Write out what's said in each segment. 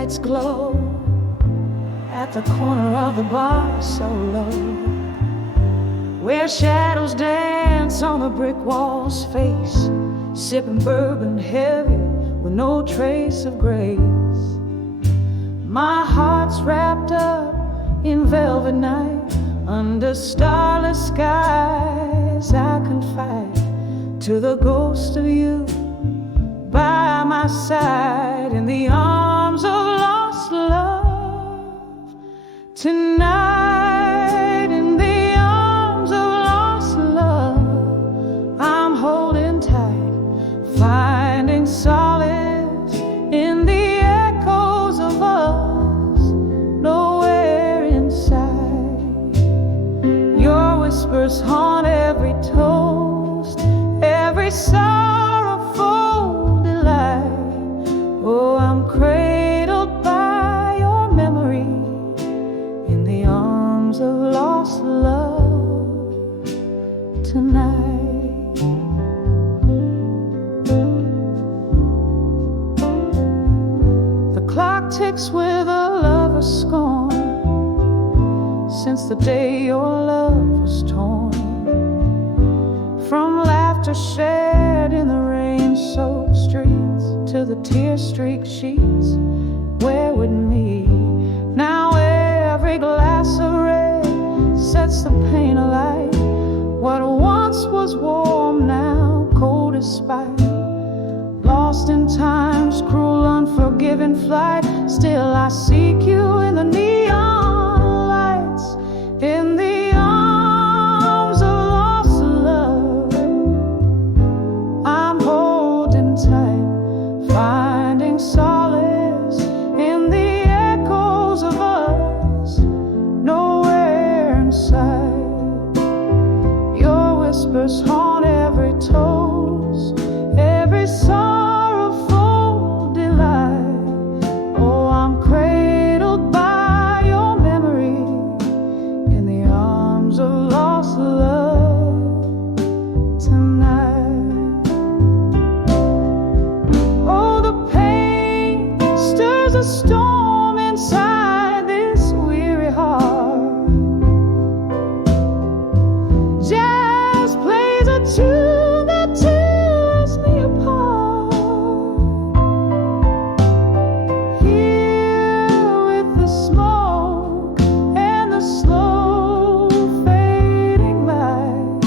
lights glow at the corner of the bar so low, where shadows dance on the brick walls face, sipping bourbon heavy with no trace of grace. My heart's wrapped up in velvet night, under starless skies I confide to the ghost of you by my side, in the arms of lost love tonight. In the arms of lost love I'm holding tight, finding solace in the echoes of us nowhere inside. Your whispers haunt every toast, every sorrowful delight. Oh, I'm cradled by your memory in the arms of lost love tonight. The clock ticks with a lover's scorn, since the day your love was torn from laughter shared in the rain-soaked streets to the tear-streaked sheets where we'd meet. Now every glass of red sets the pain alight. What once was warm now cold as spite, lost in time's cruel unforgiving flight. Still I seek you in the neon lights, in the arms of lost love I'm holding tight, finding solace in the echoes of us nowhere inside. Your whispers haunt every toast, every sorrowful delight. Oh, I'm cradled by your memory in the arms of lost love tonight. Oh, the pain stirs a storm inside this weary heart. Jazz plays a tune that tears me apart. Here with the smoke and the slow fading light,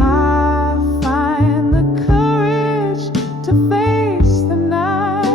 I find the courage to face the night.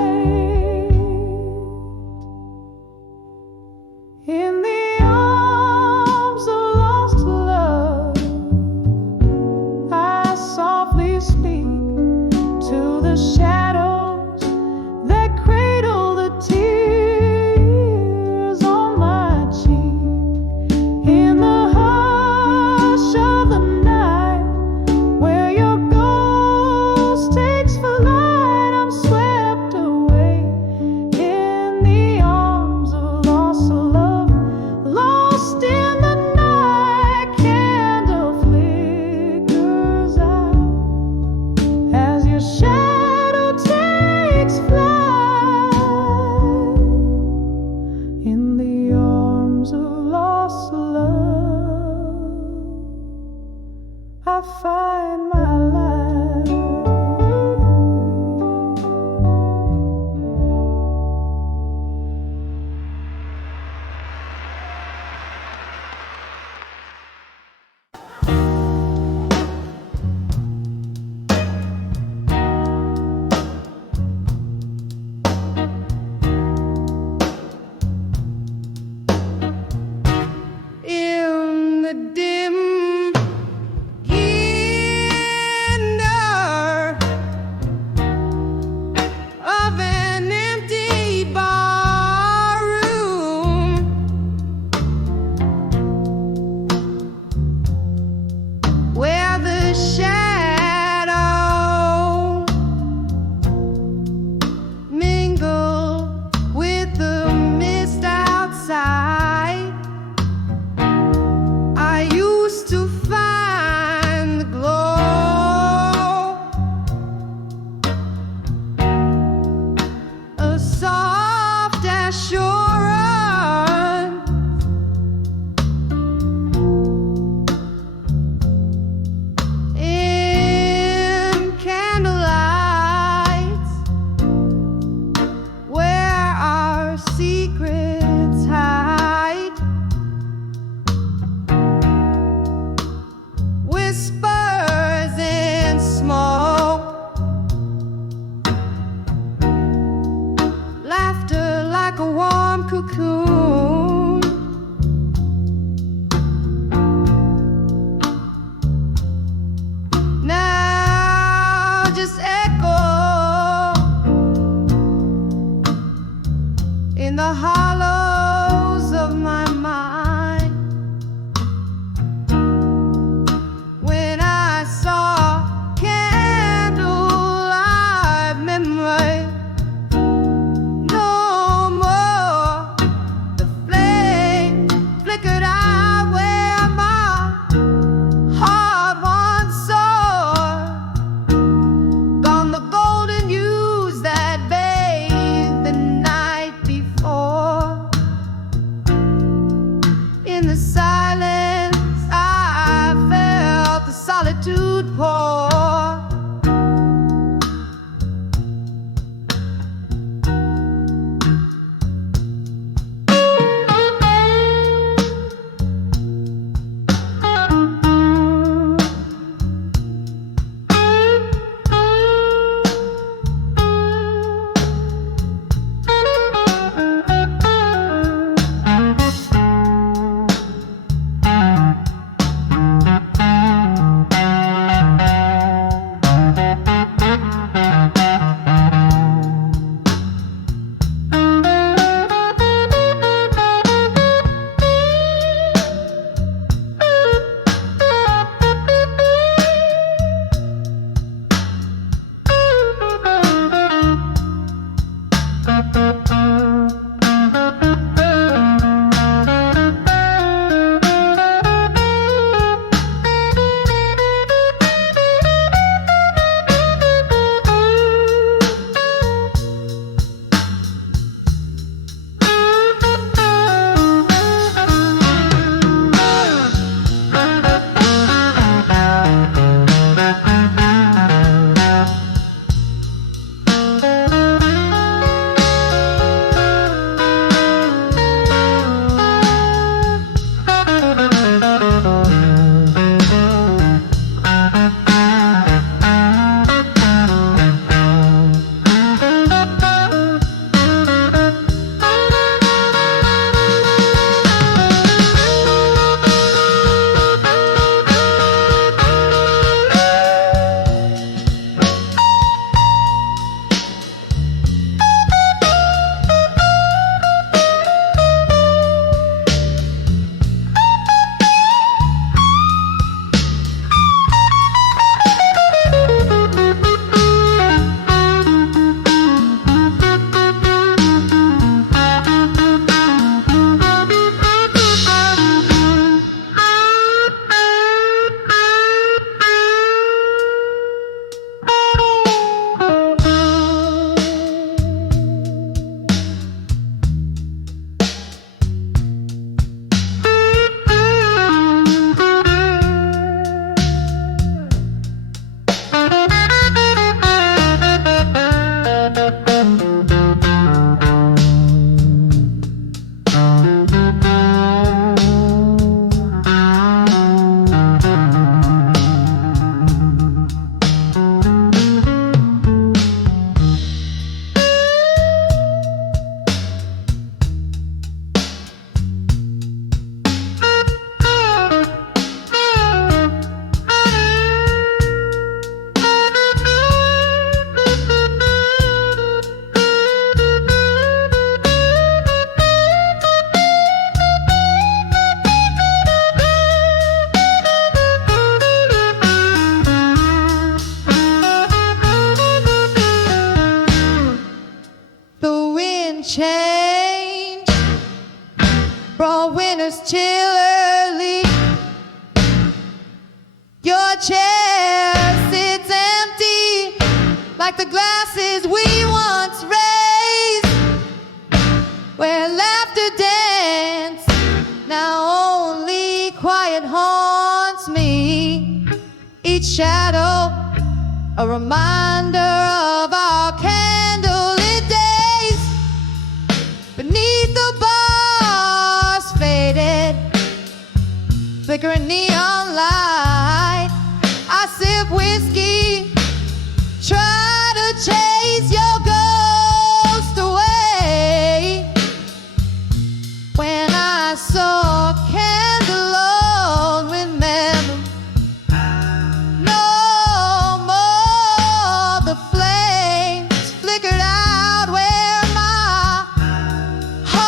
the hollows of my mind. When I saw candlelight memory, no more the flame flickered out where my heart once soared. Gone the golden hues that bathed the night before. In the silence I felt the solitude pour. Change brought winter's chill early. Your chair sits empty like the glasses we once raised, where laughter danced. Now only quiet haunts me. Each shadow a reminder of our candlelit days beneath the bars, faded, flickering neon light. I sip whiskey, try to chase your ghost away. When I saw candle alone with memory, no more the flames flickered out where my heart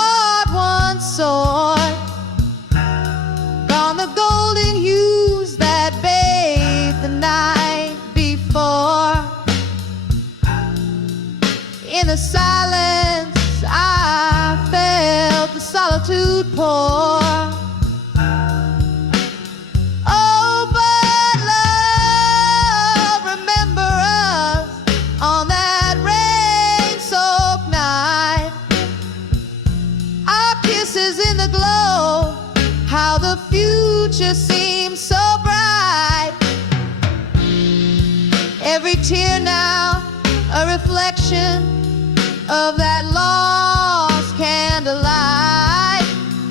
In the silence, I felt the solitude pour. Oh, but love, remember us on that rain-soaked night. Our kisses in the glow, how the future seems so bright. Every tear now a reflection of that lost candlelight.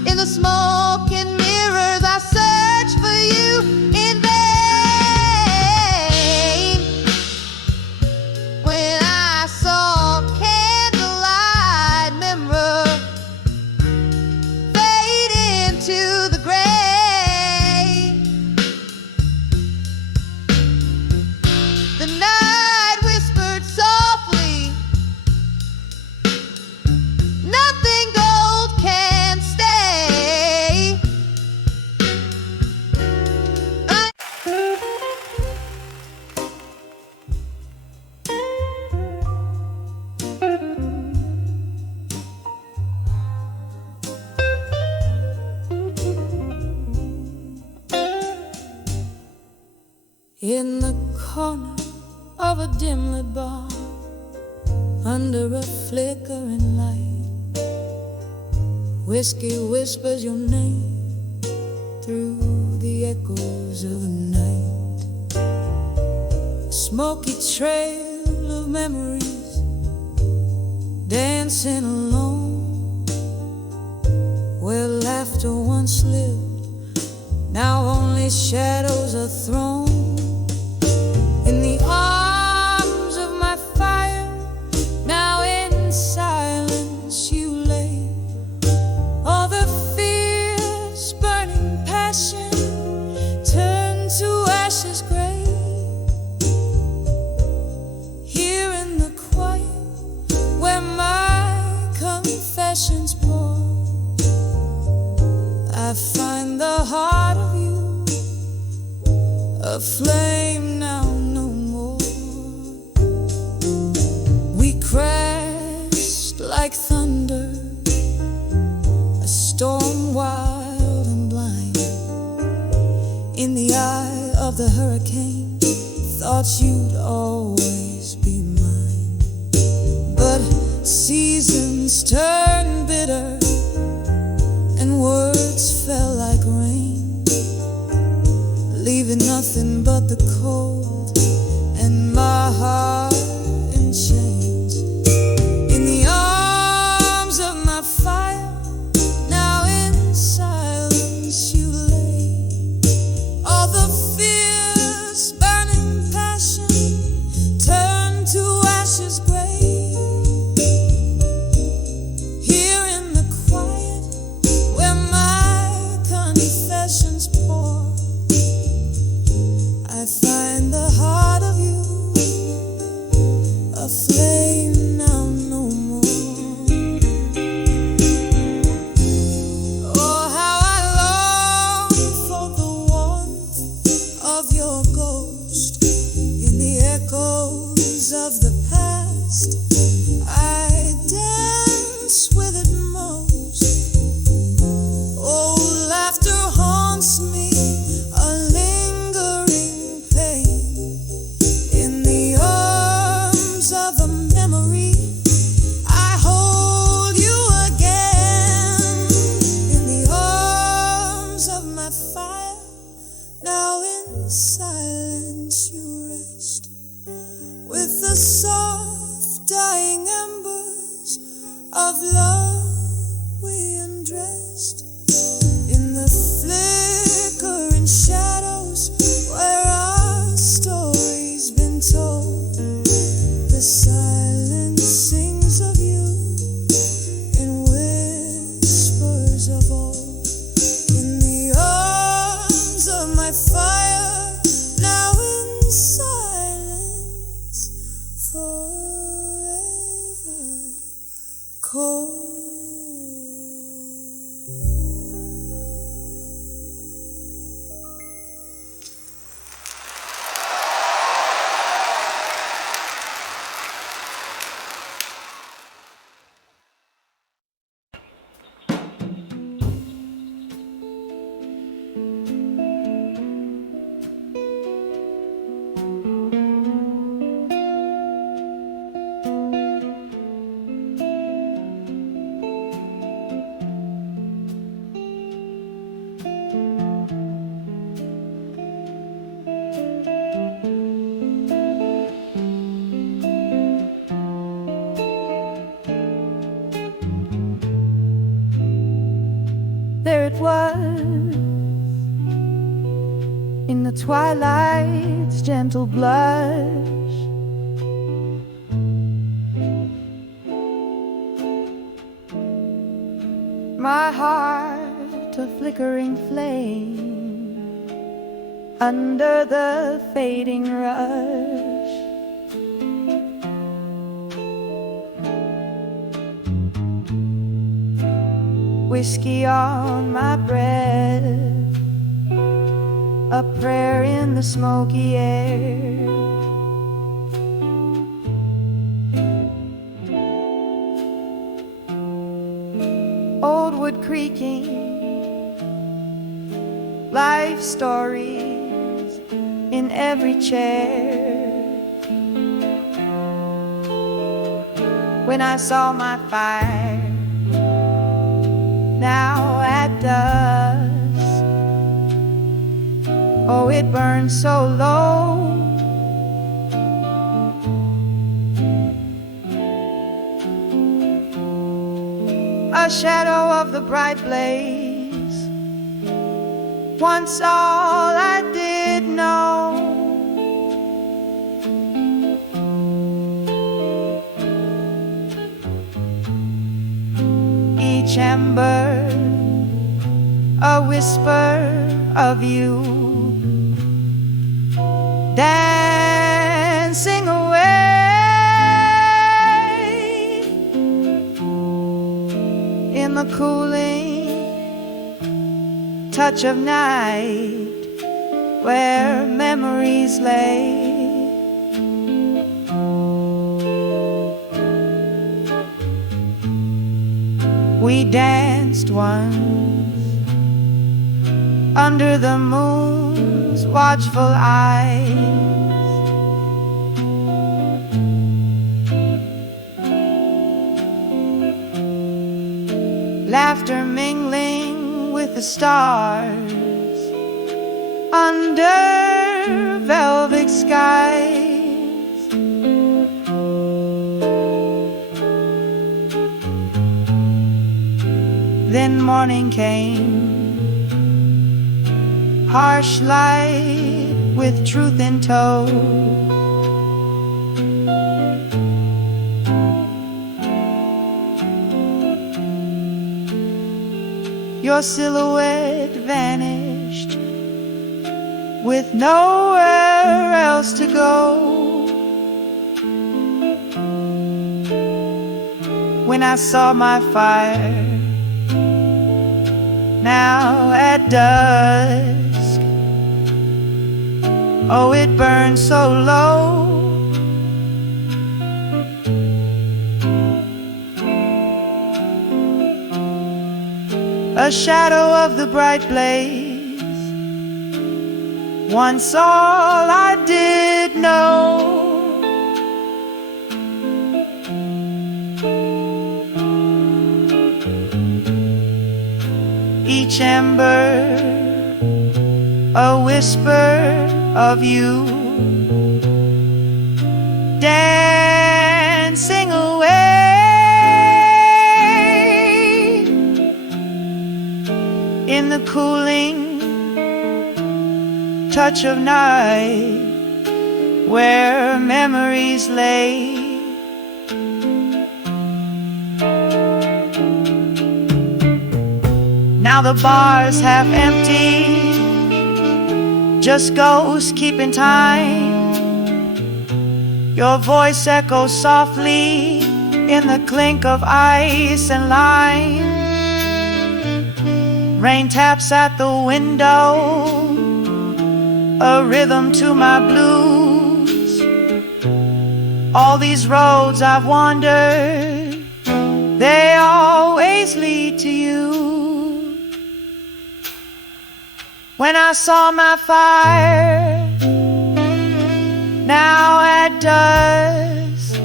In the smoke and mirrors I search for you in vain. When I saw candlelight mirror fade into the gray, the night whispered softly, nothing gold can stay. In the corner of a dim-lit bar, under a flickering light, whiskey whispers your name through the echoes of the night. Smoky trail of memories dancing alone, where laughter once lived, now only shadows are thrown. In the arms of my fire, now in silence you lay. All the fierce burning passion turned to ashes gray. Here in the quiet, where my confessions pour, I find the heart of you, a flame now no more. We crashed like thunder, a storm wild and blind. In the eye of the hurricane, thought you'd always be mine. But seasons turned bitter and words fell like rain, leaving nothing but the cold and my heart in chains. In the arms of my fire, now in silence you lay. All the fierce burning passion turned to ashes gray. Here in the quiet, where my confessions pour, I find the heart of you, a flame now no more. Oh, how I long for the warmth of your ghost. In the echoes of the past, I dance with it most. Oh, laughter haunts me, a lingering pain. In the arms of a memory, I hold you again. In the arms of my fire, now in silence you rest. With the soft dying embers of love we undressed. In the flickering shadows where our story's been told, the silence sings of you in whispers of old. In the arms of my fire, now in silence, forever cold. twilight's gentle blush. My heart a flickering flame under the fading rush. Whiskey on my breath, a prayer in the smoky air. Old wood creaking, life stories in every chair. When I saw my fire now at dusk, oh, it burned so low. A shadow of the bright blaze, once all I did know. Each ember a whisper of you, dancing away in the cooling touch of night where memories lay. We danced once under the moon's watchful eyes. Laughter mingling with the stars under velvet skies. Then morning came, harsh light with truth in tow. Your silhouette vanished with nowhere else to go. When I saw my fire now at dusk, oh, it burned so low. A shadow of the bright blaze, once all I did know. Each ember a whisper of you, dancing away in the cooling touch of night where memories lay. Now the bar's half empty, just ghosts keeping time. Your voice echoes softly in the clink of ice and lime. Rain taps at the window, a rhythm to my blues. All these roads I've wandered, they always lead to you. When I saw my fire now at dusk,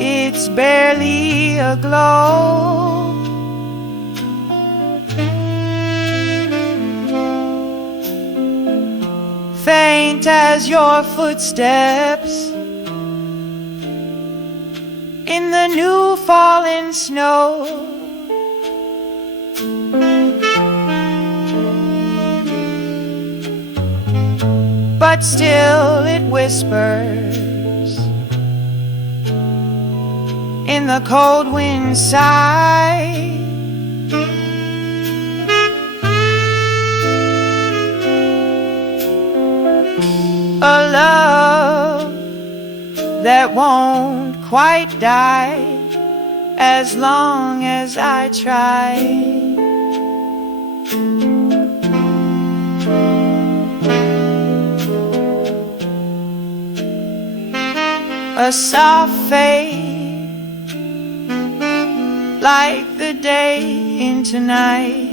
it's barely a glow. Faint as your footsteps in the new fallen snow. but still it whispers in the cold wind sigh. A love that won't quite die as long as I try. A soft fade like the day into night.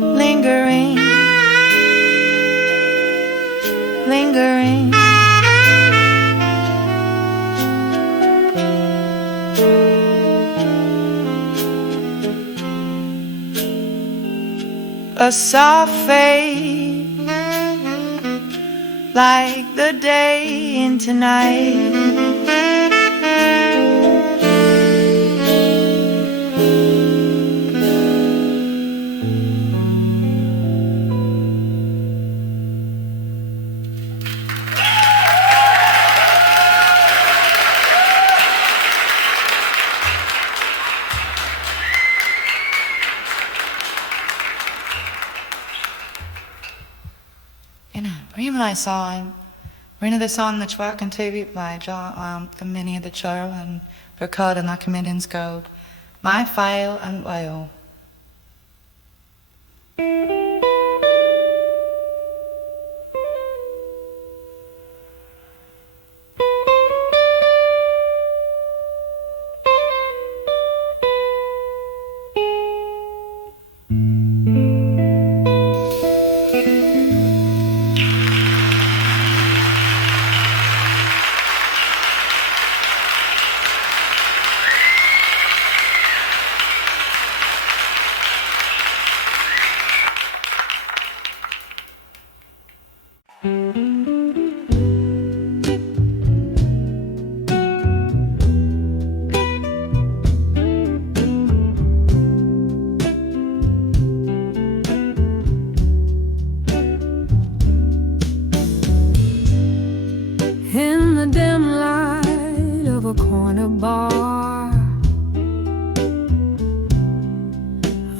Lingering, lingering. A soft fade like the day into night. I saw rented song the track and TV by John Many the Churl and record and comedians go My File and Whale.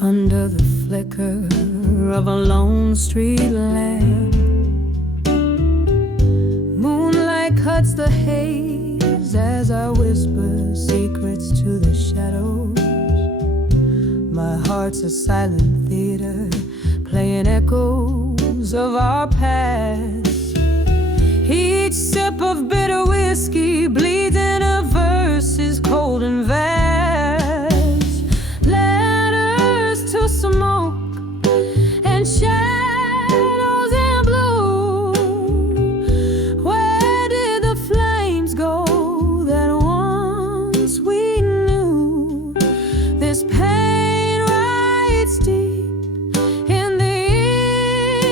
Under the flicker of a lone street lamp, moonlight cuts the haze as I whisper secrets to the shadows. My heart's a silent theater, playing echoes of our past. Each sip of bitter whiskey bleeds in a verse's cold and vast. Letters to smoke and shadows in blue. Where did the flames go that once we knew? This pain writes deep in the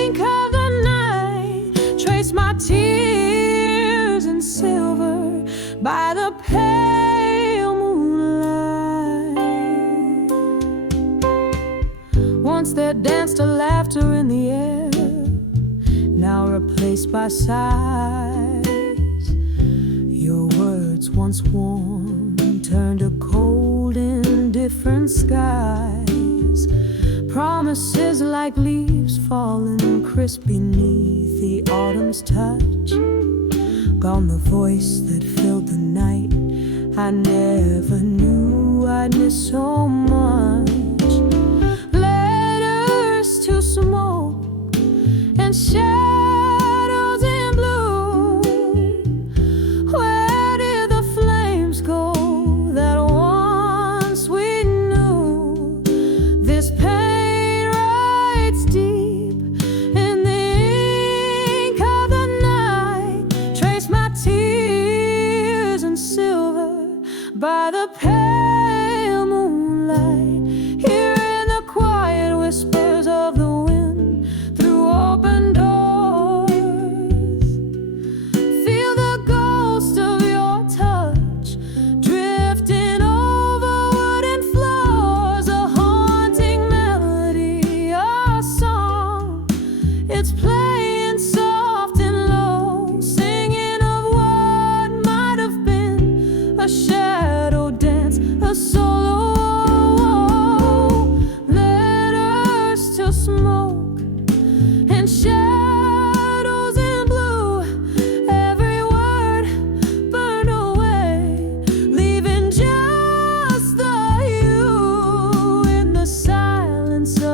ink of the night. Trace my tears in silver by the pale moonlight. Once there danced a laughter in the air, now replaced by sighs. Your words once warm turned to cold, indifferent skies. Promises like leaves falling crisp beneath the autumn's touch. Gone the voice that filled the night. I never knew I'd miss so much. Letters to smoke and shadows in blue. Where did the flames go that once we knew? This pain writes deep in the ink of the night. Trace my tears in silver by the pale moonlight.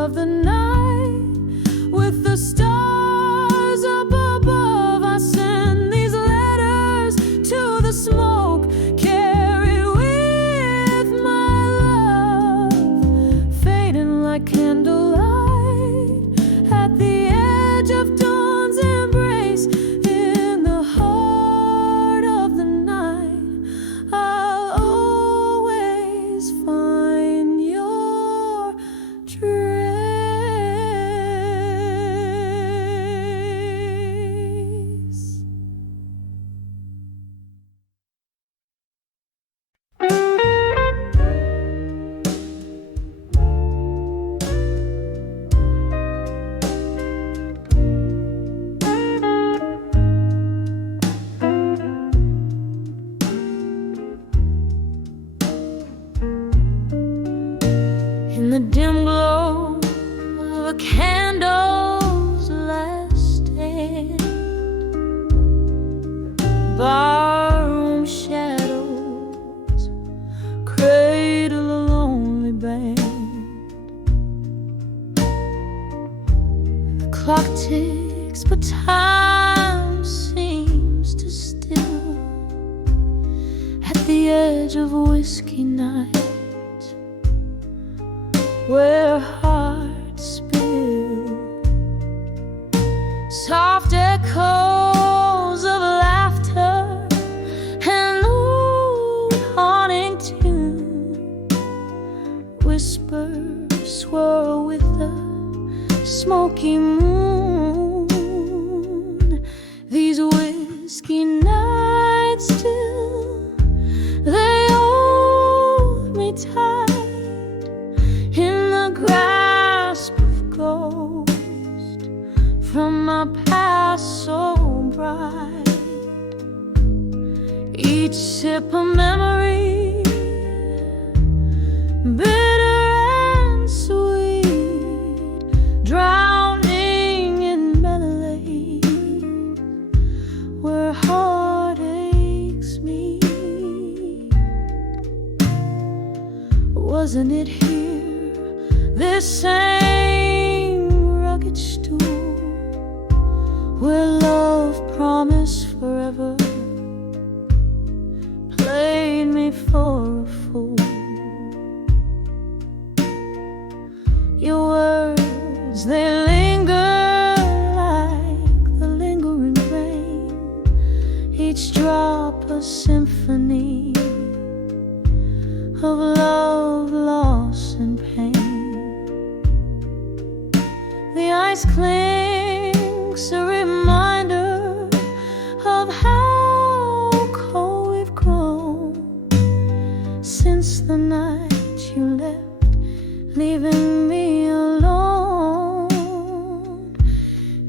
of the night, with the stars up above, I send these letters to the smoke, carried with my love, fading like candlelight at the edge of dawn's embrace. In the heart of the night, I'll always find your trace. In the dim glow of a candle's last stand, barroom shadows cradle a lonely band. The clock ticks, but time seems to still at the edge of whiskey night, where hearts spill. Soft echoes of laughter and old haunting tune, whispers swirl with the smoky moon. These whiskey nights still, they hold me tight in the grasp of ghost from my past so bright. Each sip a memory, bitter and sweet, drowning in melody where heartaches meet. Wasn't it here, this same rugged stool, where love promised forever played me for a fool? Your words, they linger like the lingering rain, each drop a symphony of love, loss, and pain. The ice clings, a reminder of how cold we've grown since the night you left, leaving me alone.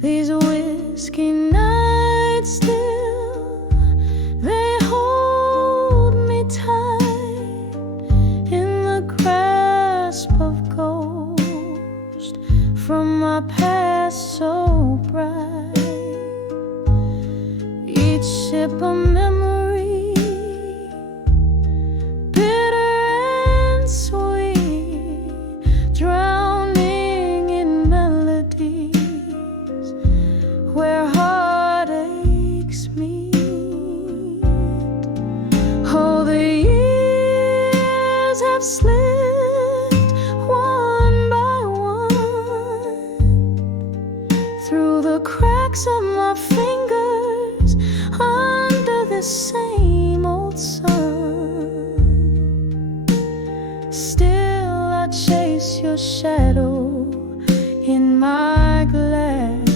These whiskey nights still, they hold me tight in the grasp of ghost from my past so bright. Each sip a memory, bitter and sweet, drowning in melodies where heartaches meet. Oh, the years have slipped one by one through the cracks of my fingers under the same old sun. Still I chase your shadow in my glass,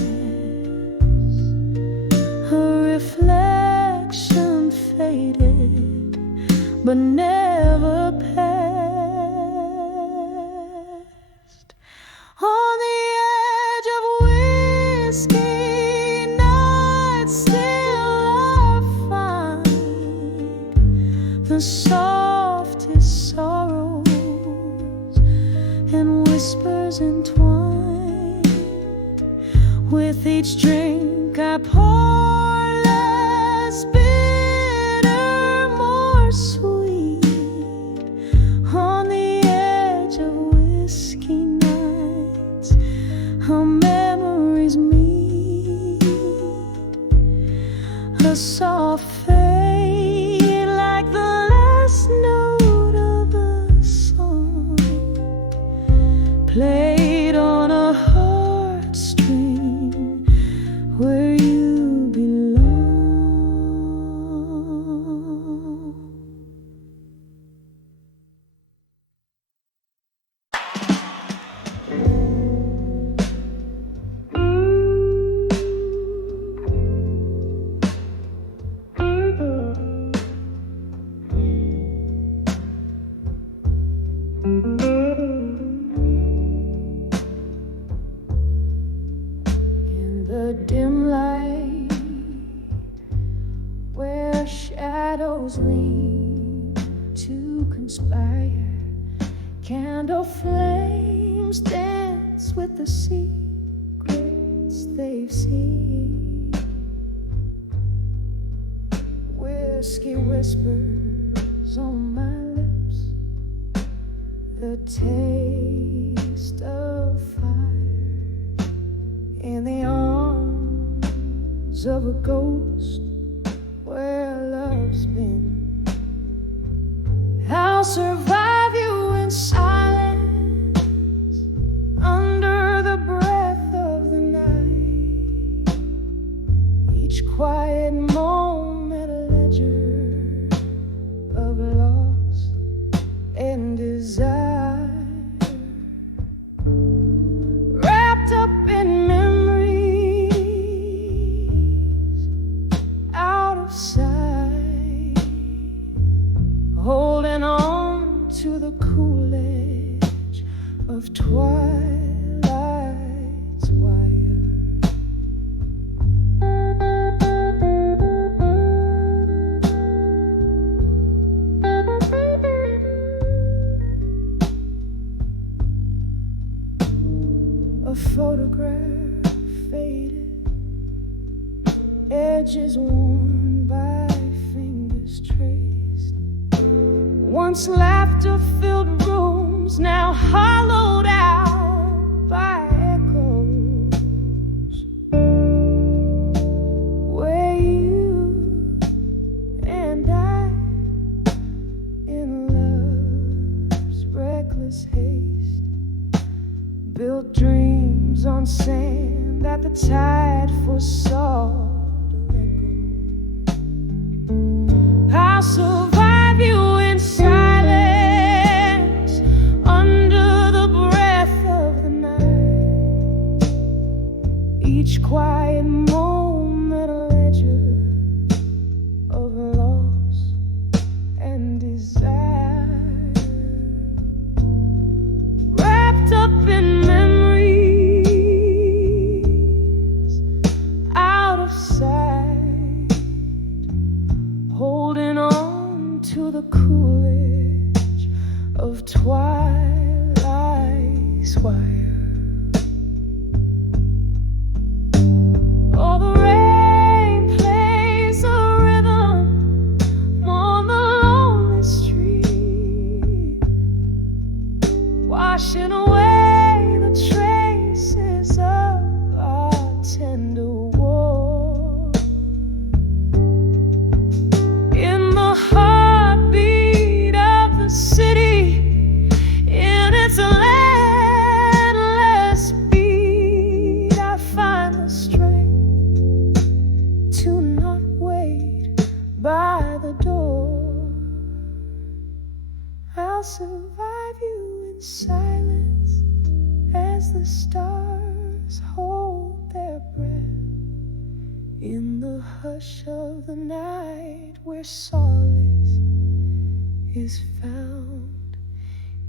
a reflection faded but never passed. On the edge of whiskey nights still I find the softest sorrows and whispers entwined. With each drink I pour less bitter, more sweet. On the edge of whiskey nights soft fade like the last note of a song played on a heartstring where you belong. In the dim light where shadows lean to conspire, candle flames dance with the secrets they've seen. Whiskey whispers on my lips, the taste of fire in the arms of a ghost where love's been. I'll survive you in silence under the breath of the night, each quiet moment a ledger of loss and desire, wrapped up in memories out of sight, holding on to the cool edge of twilight's wire. A photograph faded, edges worn by fingers traced. Once laughter-filled rooms, now hollowed out by echoes, where you and I, in love's reckless haste, built dreams on sand that the tide foresaw to let go. I'll survive you in silence under the breath of the night, each quiet moment a ledger of loss and desire, wrapped up in memories out of sight, holding on to the cool edge of twilight's wire. Oh, the rain plays a rhythm on the lonely street, washing away the traces of our tender war. In the heartbeat of the city, in its landless beat, I find the strength to not wait by the door. I'll survive you in silence as the stars hold their breath, in the hush of the night where solace is found.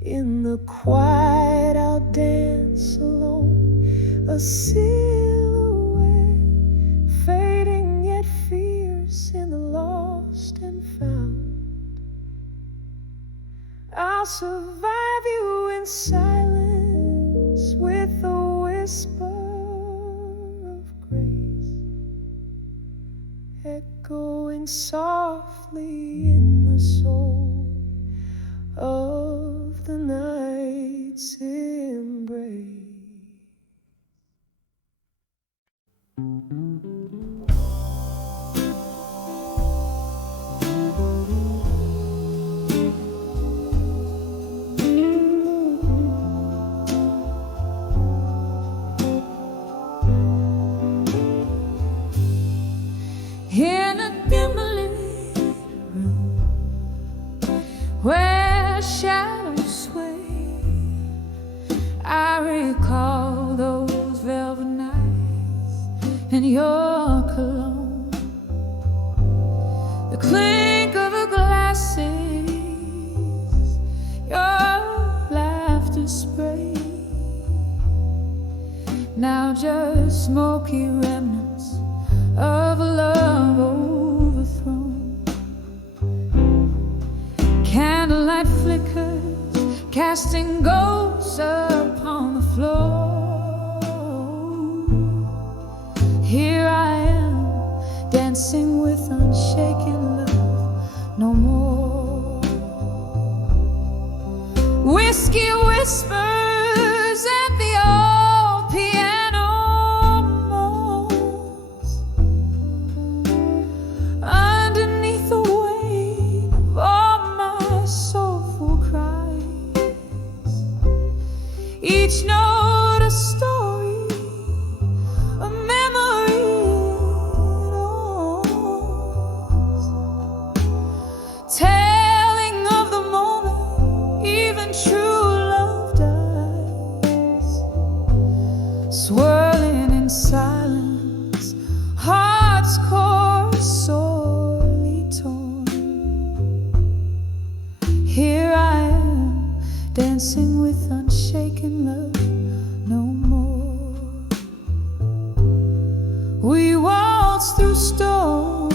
In the quiet I'll dance alone, a silhouette fading yet fierce in the lost and found. I'll survive you in silence with a whisper of grace echoing softly in the soul of the night's embrace. your cologne, the clink of the glasses, your laughter spray. Now just smoky remnants of a love overthrown. Candlelight flickers, casting ghosts upon the floor. Here I am, dancing with unshaken love no more. Whiskey whispers and the old piano moans underneath the weight of all my soulful cries. Each note a story, a memory it owns, telling of the moment even true love dies. Swirling in silence, heart's core sorely torn. Here I am, dancing with unshaken love no more. We waltzed through storms,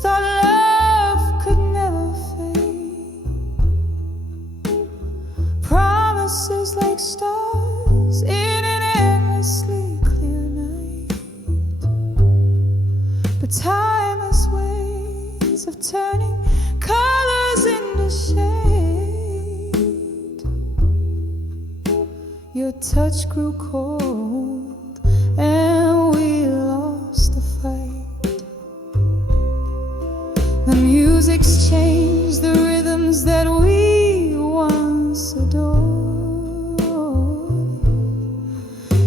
thought love could never fade. Promises like stars in an endlessly clear night. But time has ways of turning colors into shade. Your touch grew cold and we lost the fight. The music's changed the rhythms that we once adored.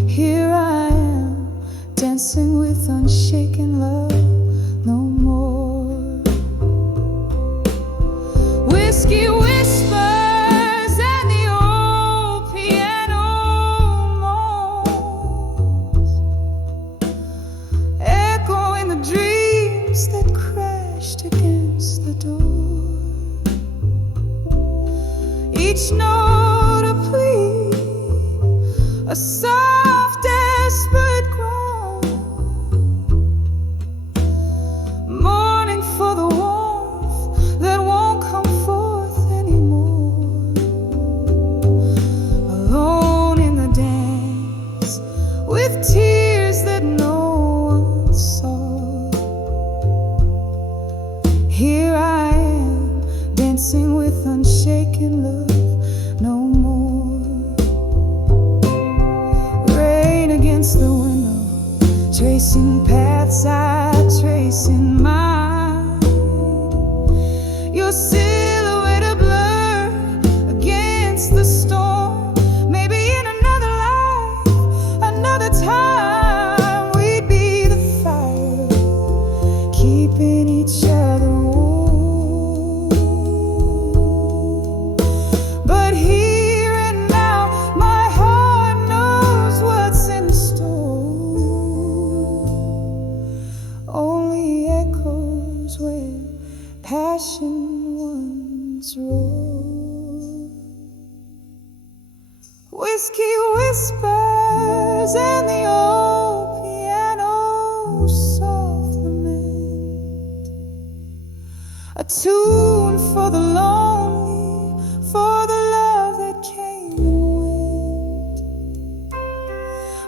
Here I am, dancing with unshaken love no more. Whiskey whispers and the old piano moans, echoing the dreams that crashed against the door. Each note a plea, a soft desperate groan, mourning for the warmth that won't come forth anymore. Alone in the dance, with tears that no one saw. Here I am, dancing with unshaken love no more. Rain against the window, tracing paths I trace in mind. Your silhouette a blur against the storm. Maybe in another life, another time, we'd be the fire, keeping each other warm. But here and now, my heart knows what's in store. Only echoes where passion once roared. Whiskey whispers and the old piano soft lament, a tune for the lonely, for the love that came and went.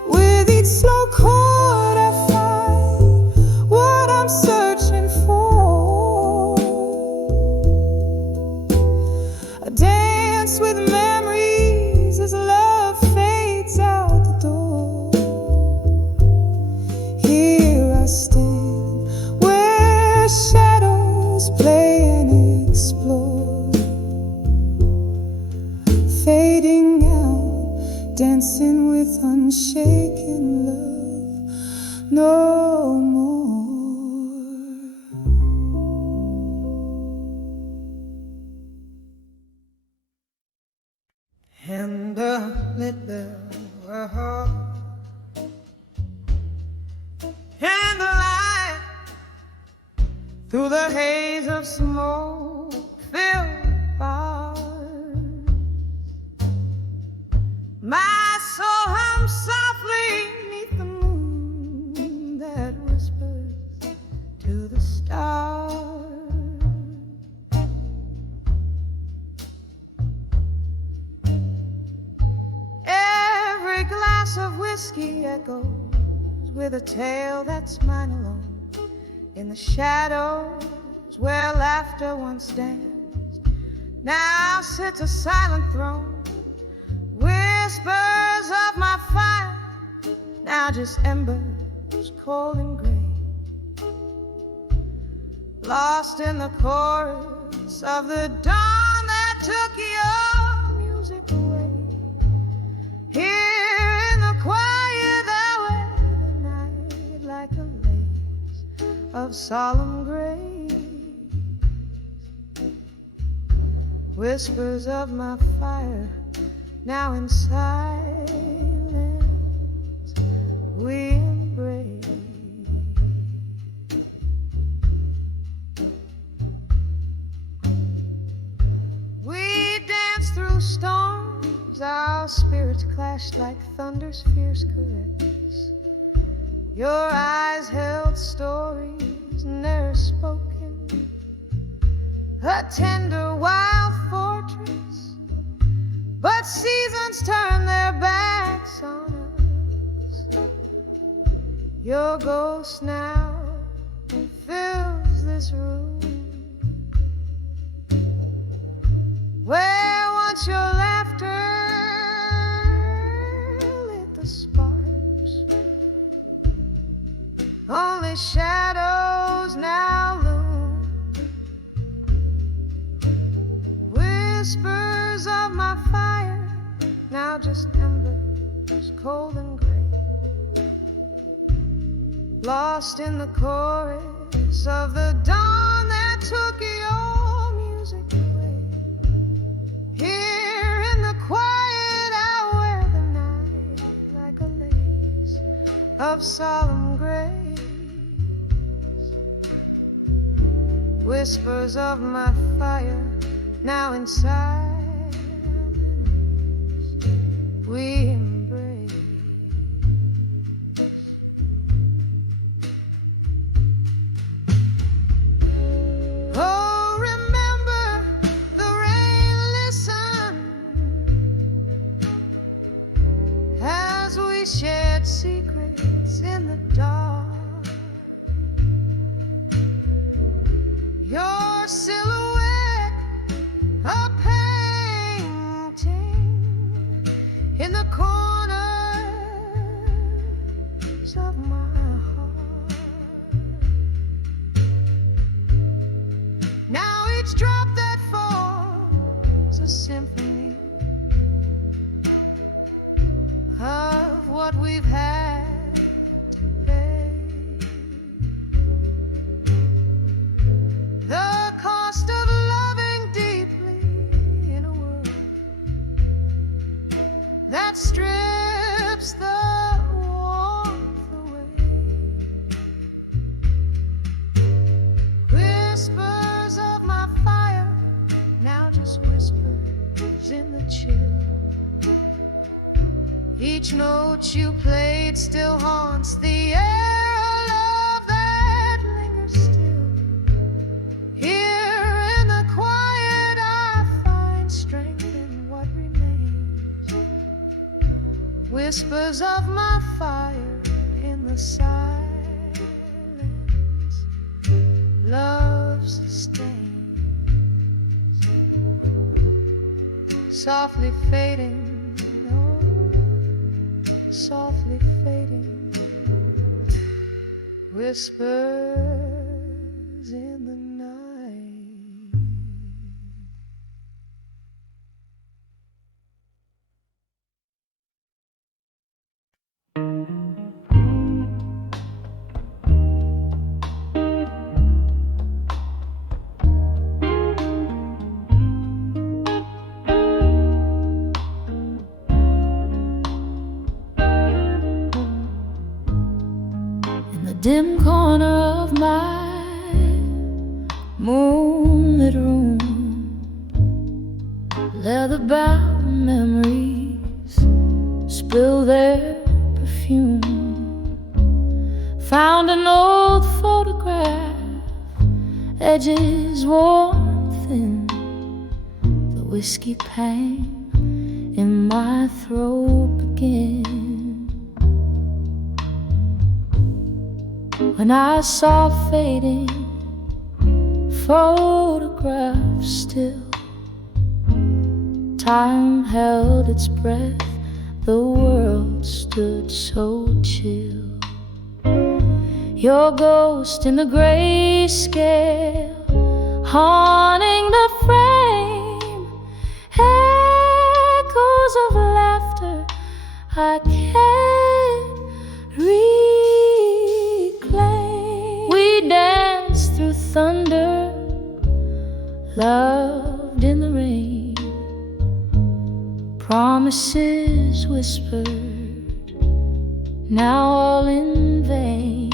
With each slow chord I find what I'm searching for. A dance with memories as love fades out the door. Here I stand where shadows play and explore, fading out, dancing with unshaken love no more. And a little heart through the haze of smoke-filled bars. My soul hums softly beneath the moon that whispers to the stars. Every glass of whiskey echoes with a tale that's mine alone. In the shadows where laughter once danced, now sits a silent throne. Whispers of my fire, now just embers cold and gray, lost in the chorus of the dawn that took your music away. Here in the quiet hour of the night, like a lace of solemn grace, whispers of my fire, now in silence we embrace. We danced through storms, our spirits clashed like thunder's fierce caress. Your eyes held stories ne'er spoken, a tender wild fortress, but seasons turn their backs on us. Your ghost now fills this room, where once your laughter lit the sparks. Only shadows now loom, whispers of my fire, now just embers cold and gray, lost in the chorus of the dawn that took your music away. Here in the quiet hour of the night, like a lace of solemn grace, whispers of my fire, now in silence we embrace. Oh, remember the rain, listen, as we shared secrets in the dark. Your silhouette, a painting in the corners of my heart. Now each drop that falls, a symphony of what we've had to pay. The cost of loving deeply in a world that strips the warmth away. Whispers of my fire, now just whispers in the chill. Each note you played still haunts the air, a love that lingers still. Here in the quiet I find strength in what remains. Whispers of my fire in the silence, love sustains. Softly fading, oh, softly fading, whispers in the night. dim corner of my moonlit room, leather-bound memories spill their perfume. Found an old photograph, edges worn thin, the whiskey pang in my throat begin. When I saw fading photographs still, time held its breath, the world stood so chill. Your ghost in the grayscale, haunting the frame, echoes of laughter I can't reclaim. We danced through thunder, loved in the rain, promises whispered, now all in vain.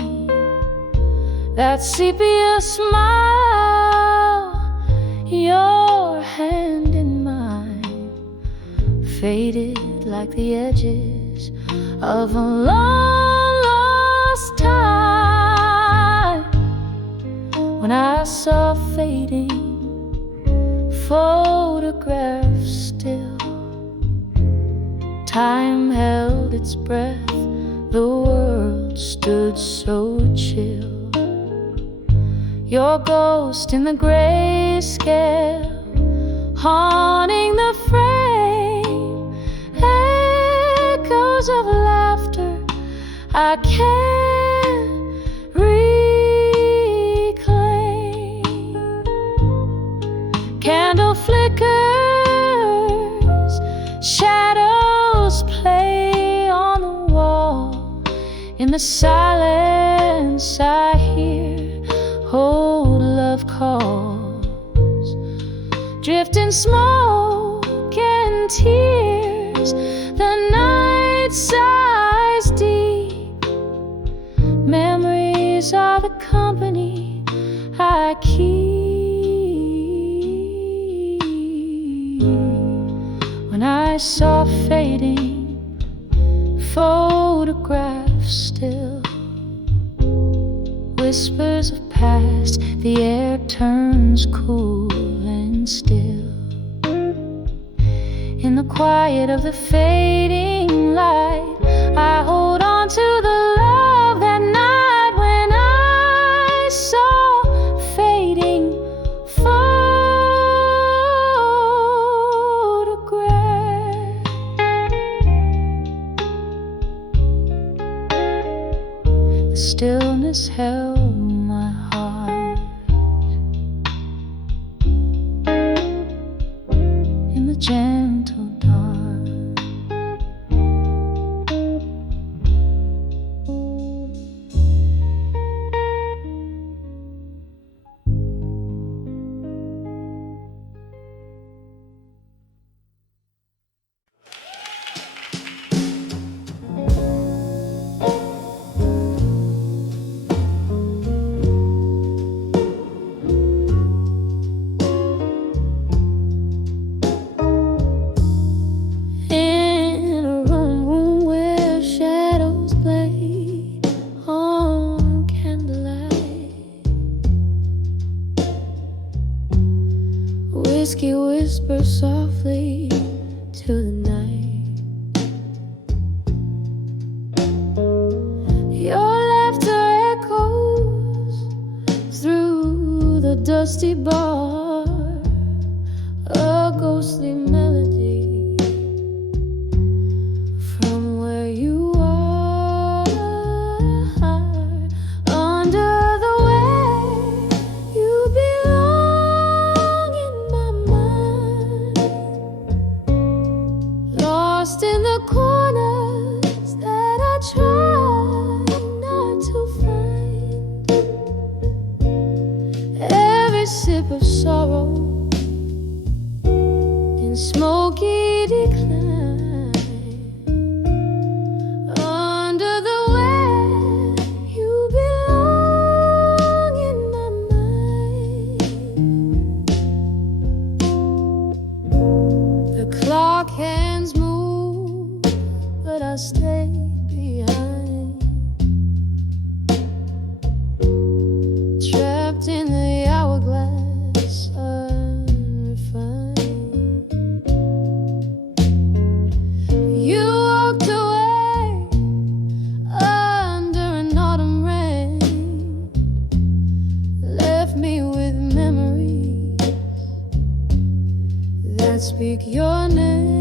That sepia smile, your hand in mine, faded like the edges of a long lost time. When I saw fading photographs still, time held its breath, the world stood so chill. Your ghost in the grayscale, haunting the frame, echoes of laughter I can't reclaim. Candle flickers, shadows play on the wall. In the silence I hear old love calls, drifting smoke and tears, the night sighs deep. Memories are the company I keep. When I saw fading photographs still, whispers of past, the air turns cool and still. In the quiet of the fading light, I hold on to the love that night when I saw fading photographs. The stillness held my heart in the gentle dark. Whiskey whispers softly to the night. Your laughter echoes through the dusty bar, a ghostly melody from where you are, under the way you belong in my mind, lost in the corners that I try not to find. Every sip of salt stayed behind, trapped in the hourglass unrefined. You walked away under an autumn rain, left me with memories that speak your name.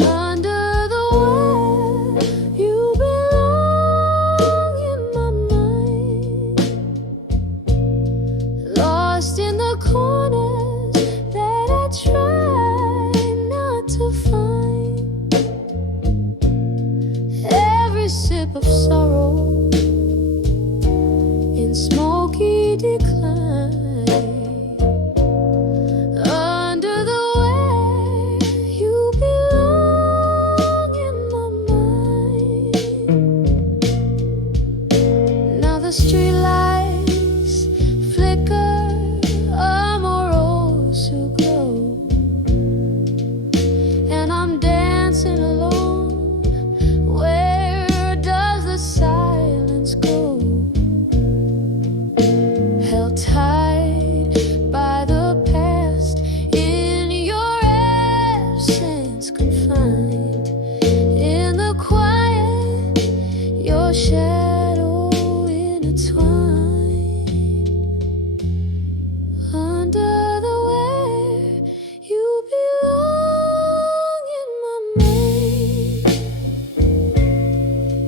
Under the way you belong in my mind, lost in the corners that I try not to find. Every sip of sorrow in smoky decline. Under the way you belong in my mind. Now the streetlights flicker, amorous who glow, and I'm dancing alone. Where does the silence go? Held tight by the past, in your absence confined. In the quiet, your shadow intertwined. Under the where you belong in my mind.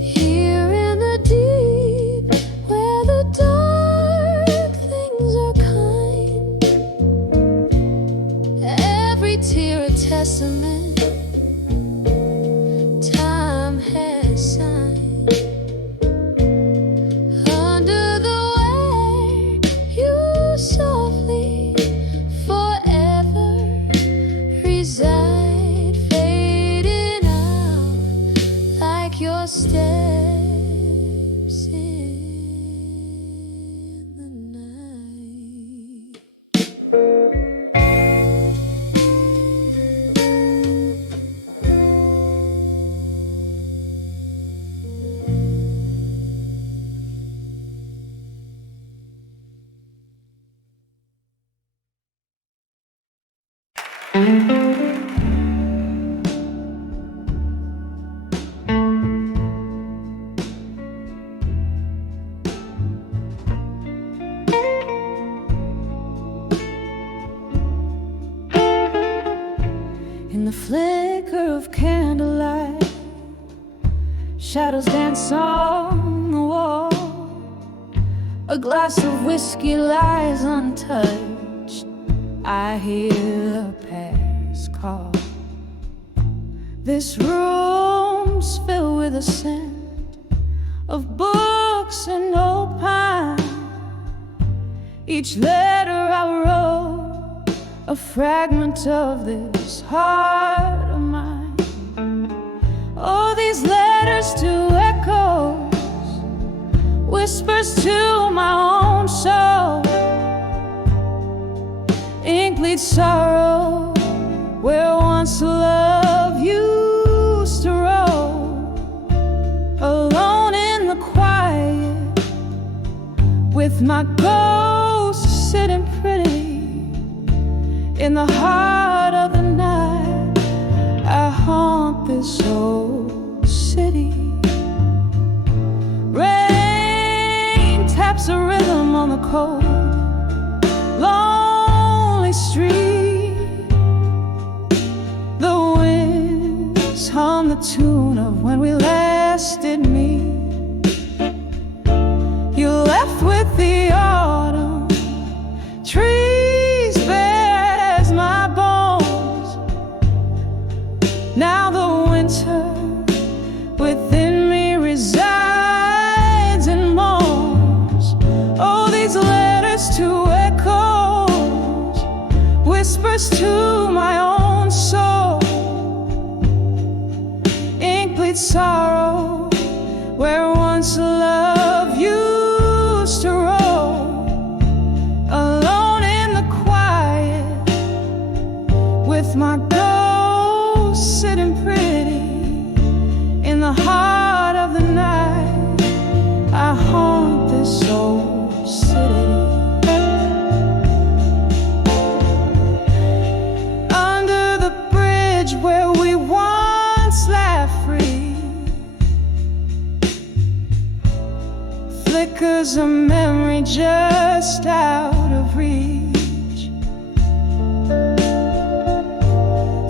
Here in the deep, where the dark things are kind. Every tear a testament time has signed. Under the way you softly forever reside, fading out like your steps in the night. In the flicker of candlelight, shadows dance on the wall. A glass of whiskey lies untouched. I hear a past call. This room's filled with a scent of books and old pine. Each letter I wrote, a fragment of this heart of mine. Oh, these letters to echoes, whispers to my own soul. Ink bleeds sorrow where once love used to roll. Alone in the quiet, with my ghost sitting pretty in the heart of the night. I haunt this old city. Rain taps a rhythm on the cold, lonely street. The winds hum the tune of when we last did meet. You left with the autumn trees bare as my bones. Now the winter within me resides and moans. Oh, these letters to echoes, whispers to my own soul. Ink bleeds sorrow where once love used to roll. Alone in the quiet, with my ghost sitting pretty flickers of memory just out of reach.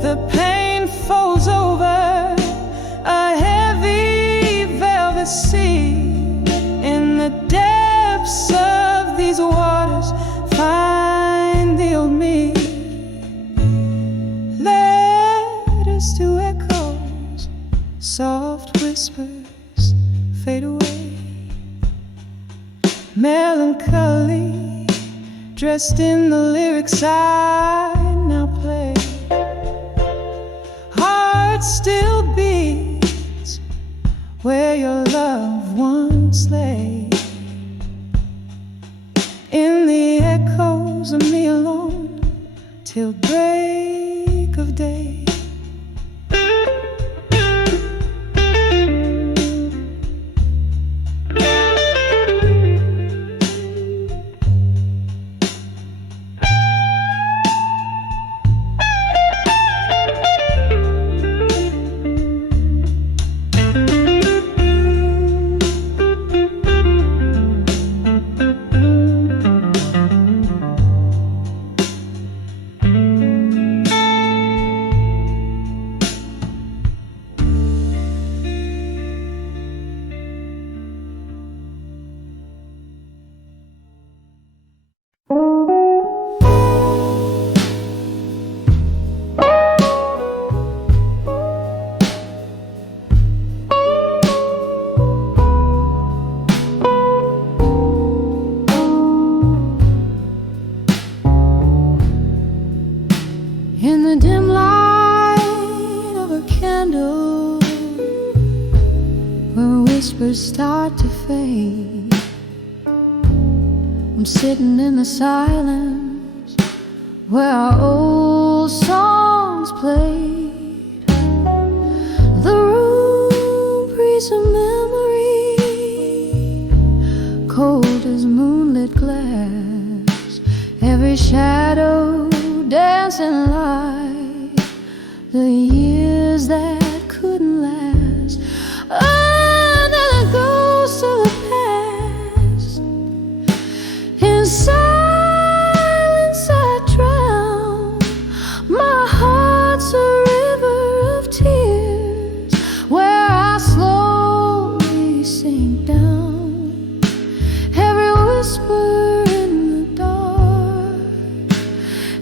The pain folds over a heavy velvet sea. In the depths of these waters, find the old me. Letters to echoes, soft whispers fade away. Melancholy, dressed in the lyrics I now play. Heart still beats where your loved ones lay. In the echoes of me alone till break of day. In the dim light of a candle, where whispers start to fade, I'm sitting in the silence where our old songs played. The room breathes a memory, cold as moonlit glass. Every shadow dancing like the years that couldn't last. Under the ghost of the past, in silence I drown. My heart's a river of tears where I slowly sink down. Every whisper in the dark,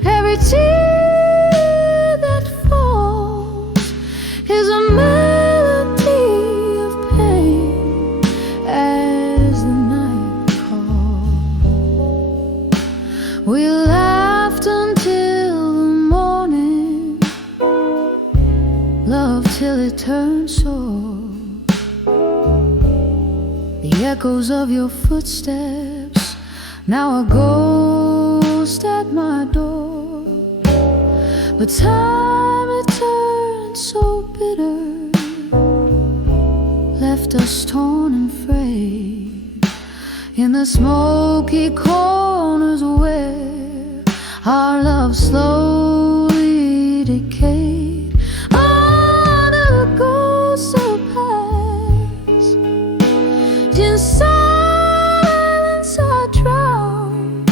every tear that falls is a melody of pain as the night calls. We laughed until the morning, loved till it turned sore. The echoes of your footsteps now a ghost at my door. But time it turned so bitter, left us torn and frayed in the smoky corners where our love slowly decayed. Under the ghosts of past, in silence I drown.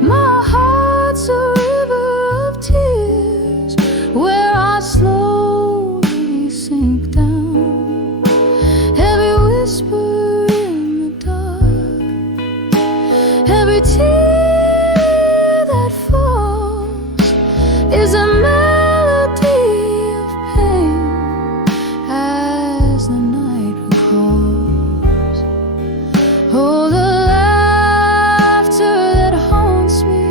My heart's a river of tears where I slowly sink down. Every whisper in the dark, every tear that falls is a melody of pain as the night recalls. Oh, the laughter that haunts me,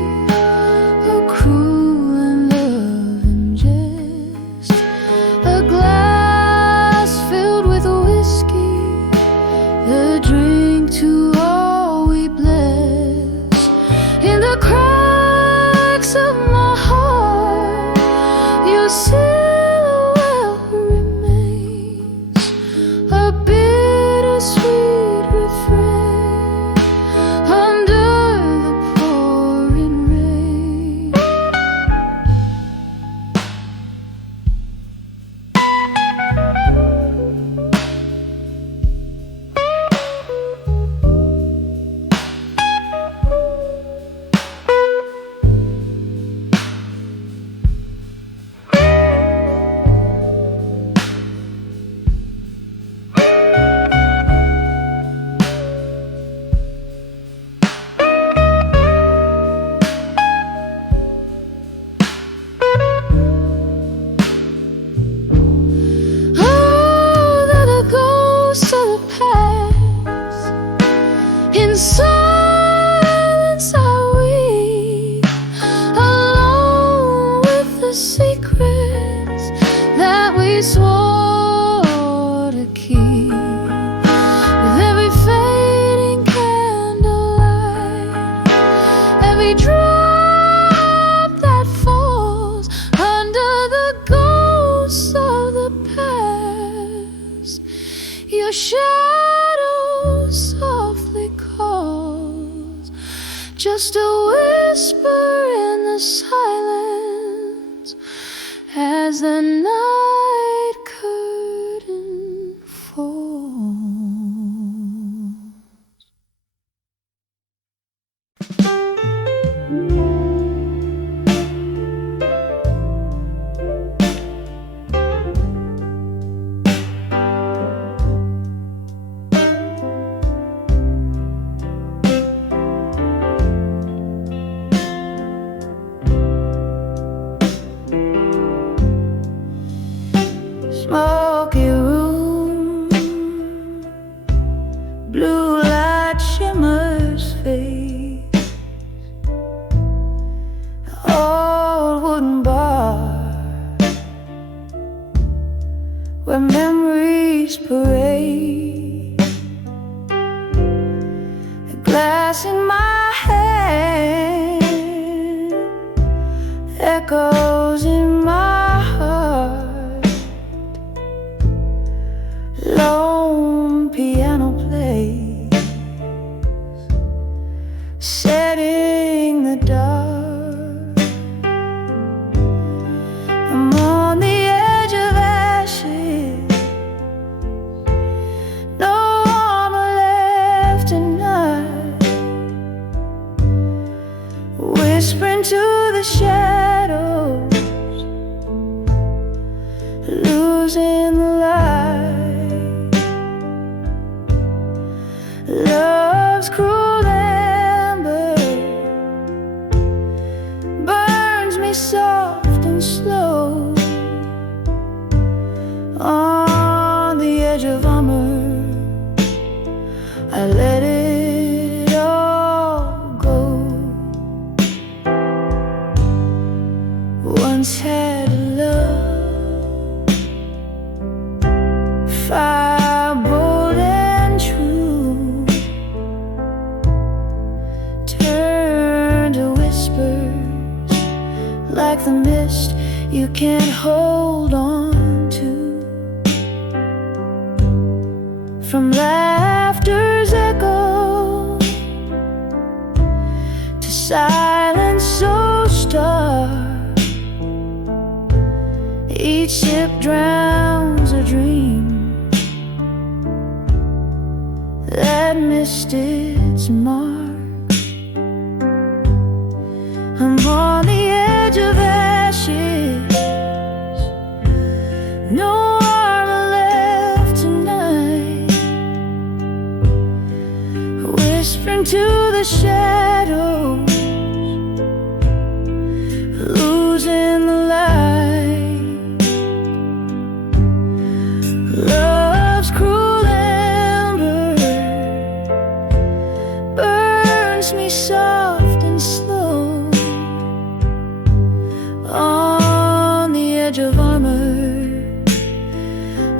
a cruel and loving jest, a glass filled with whiskey, the drink to all we bless. In the cracks of my heart, your silhouette remains, a your shadow softly calls, just a whisper in the silence as the night curtain falls. Smoky room, blue light shimmers fade, old wooden bar where memories parade, a glass in my hand echoes in my heart. Lone piano plays, setting the dark. I'm on the edge of ashes, no armor left tonight, whispering to the shadows, losing the light. Love's cruel ember burns me soft and slow, on the edge of armor I let it all go. Once had love, fire bold and true, turn to whispers like the mist you can't hold on to. From laughter's echo to silence so stark, each sip drowns a dream that missed its mark. I'm on the edge of ashes, no armor left tonight, whispering to the shadows, losing the light. Love's cruel ember burns me soft and slow, on the edge of armor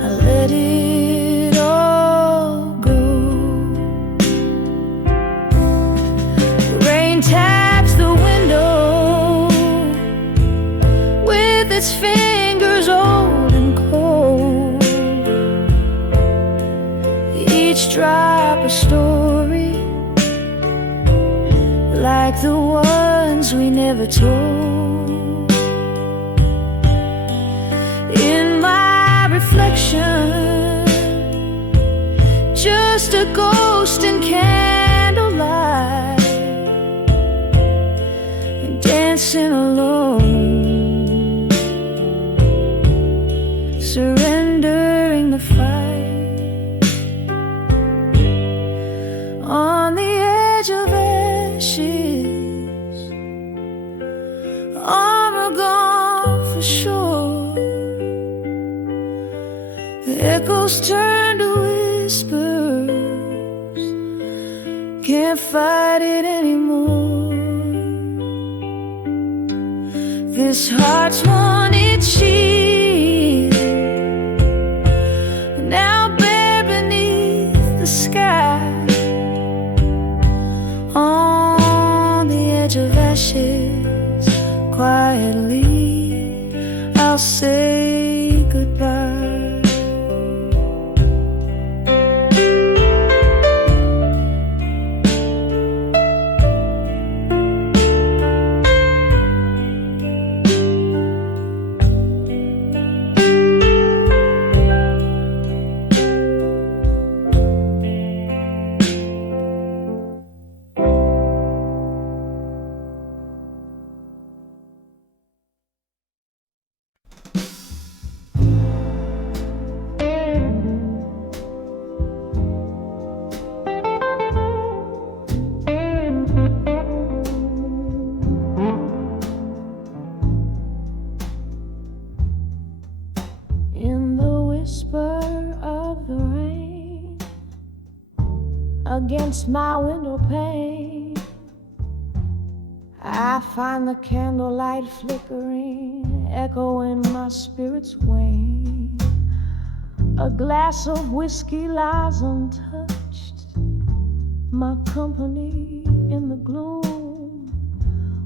I let it all go. Rain taps the window with its fingers old and cold, each drop a story like the ones we never told. In my reflection, just a ghost in candlelight, dancing alone, surrendering the fight. On the edge of ashes, armor gone for sure, the echoes turn to whispers, can't fight it anymore. This heart's wanted shield, now bare beneath the sky, on the edge of ashes, quietly I'll say goodbye. against my window pane. I find the candlelight flickering, echoing my spirit's wane. A glass of whiskey lies untouched, my company in the gloom,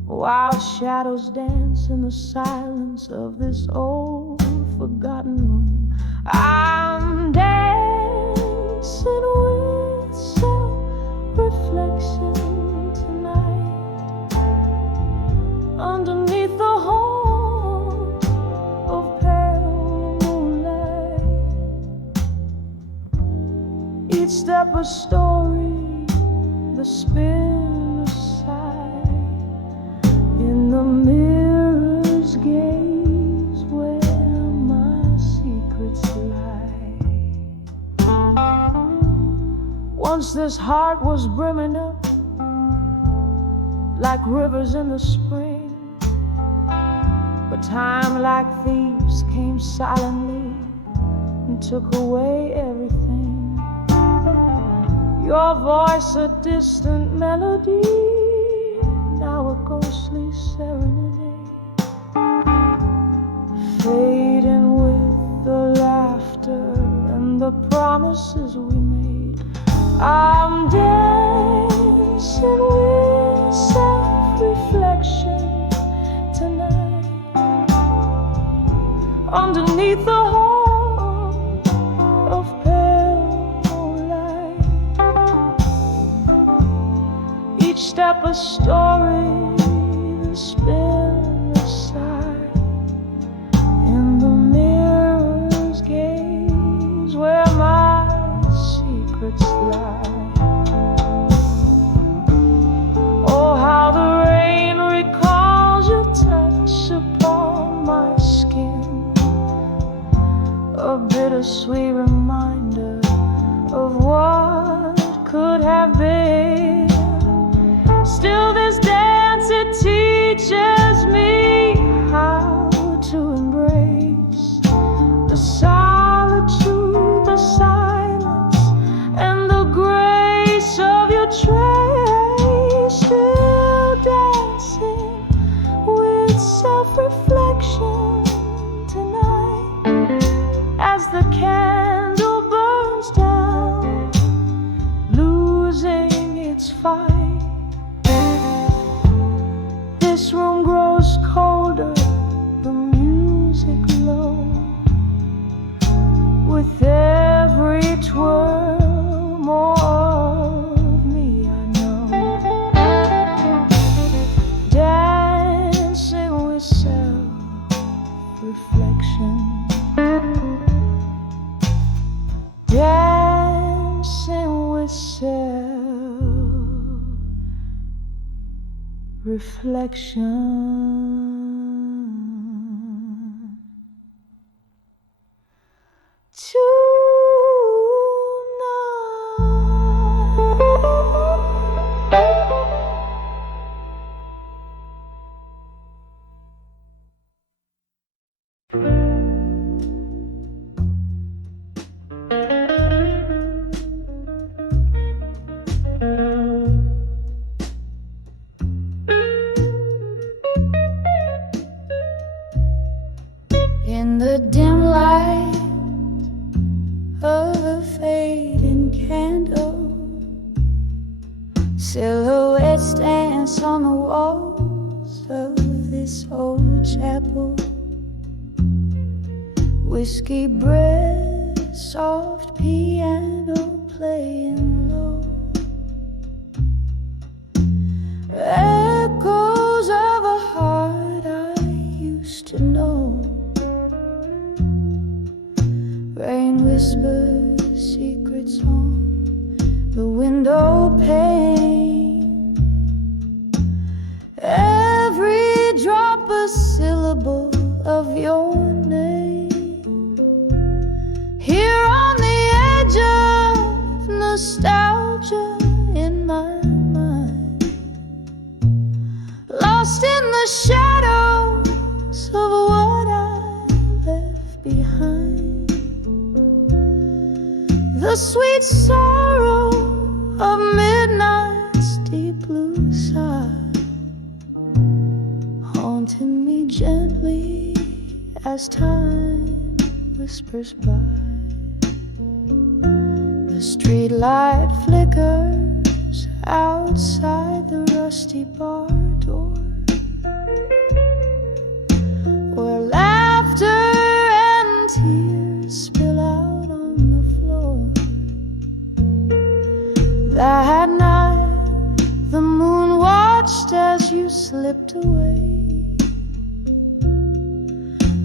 while shadows dance in the silence of this old forgotten room. I'm dancing with self-reflection tonight, underneath the horn of pale moonlight. Each step a story, the spin aside, in the mirror's gaze where my secrets lie. Once this heart was brimming up like rivers in the spring, but time like thieves came silently and took away everything. Your voice a distant melody, now a ghostly serenade, fading with the laughter and the promises we made. I'm dancing with self-reflection tonight, underneath the horn of pale moonlight. Each step a story, the spin aside, in the mirror's gaze where my secrets lie. Oh, how the rain recalls your touch upon my skin, a bittersweet reminder of what could have been. Still this dance, it teaches me how to embrace the solitude, the silence, and the grace of your trace. Still dancing with self-reflection tonight, as the candle burns down, losing its fight. This room grows colder, the music low, with every twirl more of me I know. Dancing with self-reflection, dancing with self-reflection in the dim light of a fading candle. Silhouettes dance on the walls of this old chapel. Whiskey breath, soft piano playing low. Echoes of a heart I used to know. Rain whispers secrets on the window pane. Every drop a syllable of your name. Here on the edge of nostalgia in my mind, lost in the shadows of what I left behind. The sweet sorrow of midnight's deep blue side, haunting me gently as time whispers by. The street light flickers outside the rusty bar door, where laughter and tears spill out on the floor. That night the moon watched as you slipped away,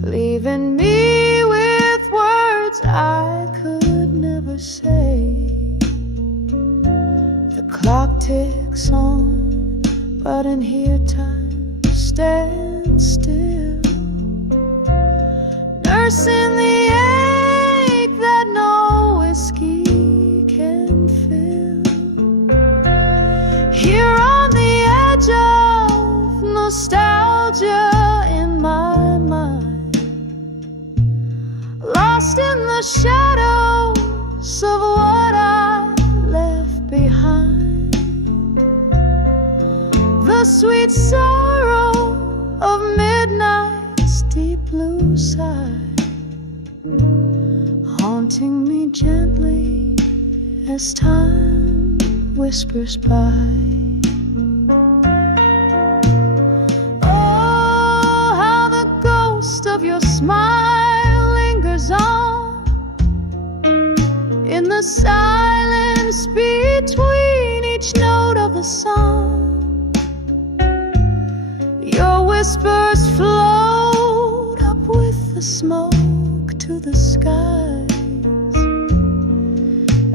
leaving me with words I could never say. The clock ticks on, but in here time stands still, nursing the ache that no whiskey can fill. Here on the edge of nostalgia in my mind, lost in the shadows of what I left behind. The sweet sorrow of midnight's deep blue side, haunting me gently as time whispers by. Oh, how the ghost of your smile lingers on in the silence between each note of the song. Your whispers float up with the smoke to the skies,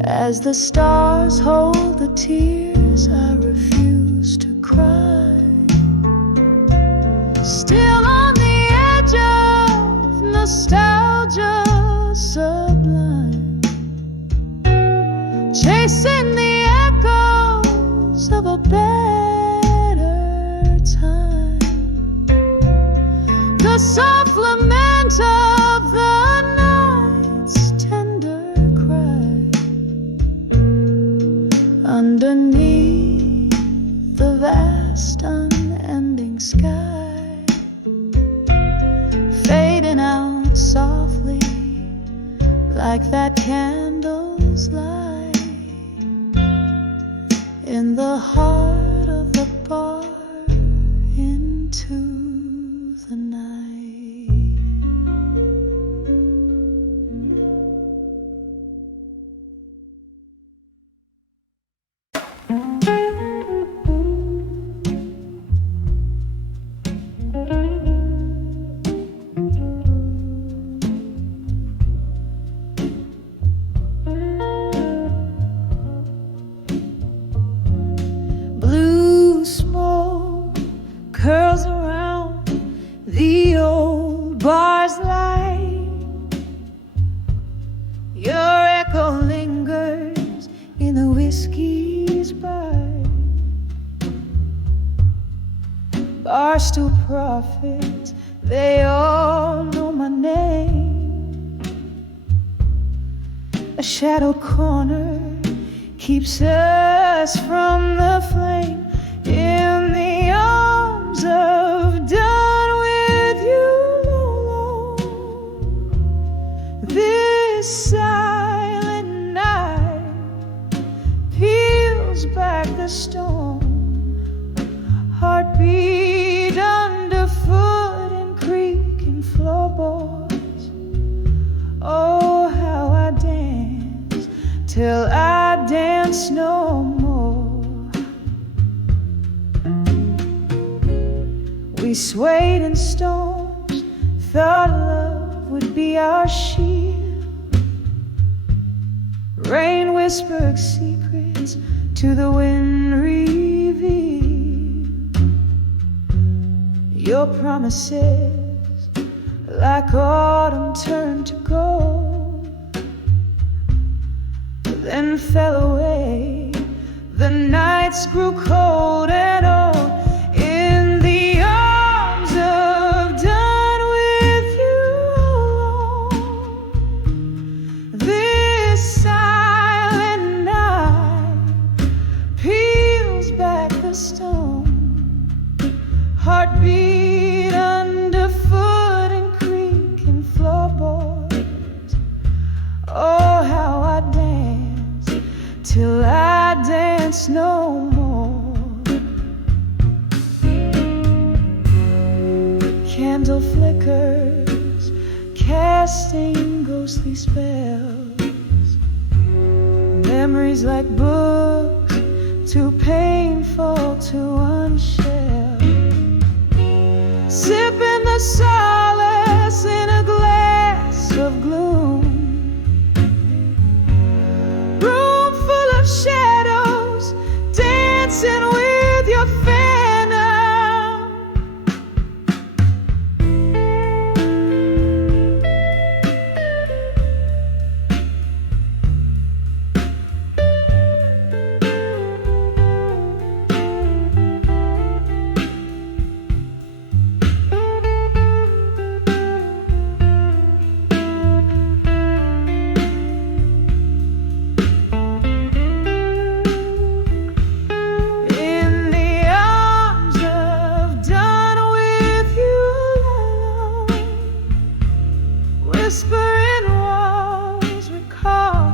as the stars hold the tears I refuse to cry. Still on the edge of nostalgia sublime, chasing the echoes of a better time. The soft lament of the night's tender cry, underneath the vast unending sky, fading out softly like that candle's light in the heart of the bar into the night. Blue smoke curls around the old bar's light. Your echo lingers in the whiskey's bite. Barstool prophets, they all know my name. A shadow corner keeps us from the flame. In the arms of done with you alone, this silent night peels back the stone. Heartbeat underfoot and creaking floorboards. Oh, how I dance till I dance no more. We swayed in storms, thought love would be our shield. Rain whispered secrets to the wind revealed. Your promises, like autumn, turned to gold, then fell away. The nights grew cold and old. In the arms of done with you alone, this silent night dance no more. Candle flickers, casting ghostly spells. Memories like books, too painful to unshell. Sipping the solace in a glass of gloom. Room full of shadows, dancing with your phantom. Whispering walls recall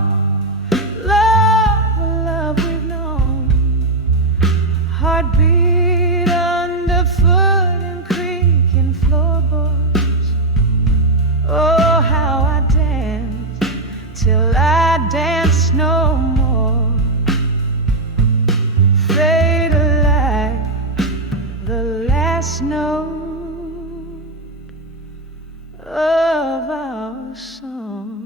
love, the love we've known. Heartbeat underfoot and creaking floorboards. Oh, how I danced till I danced no more. Fade alive, the last note of our song.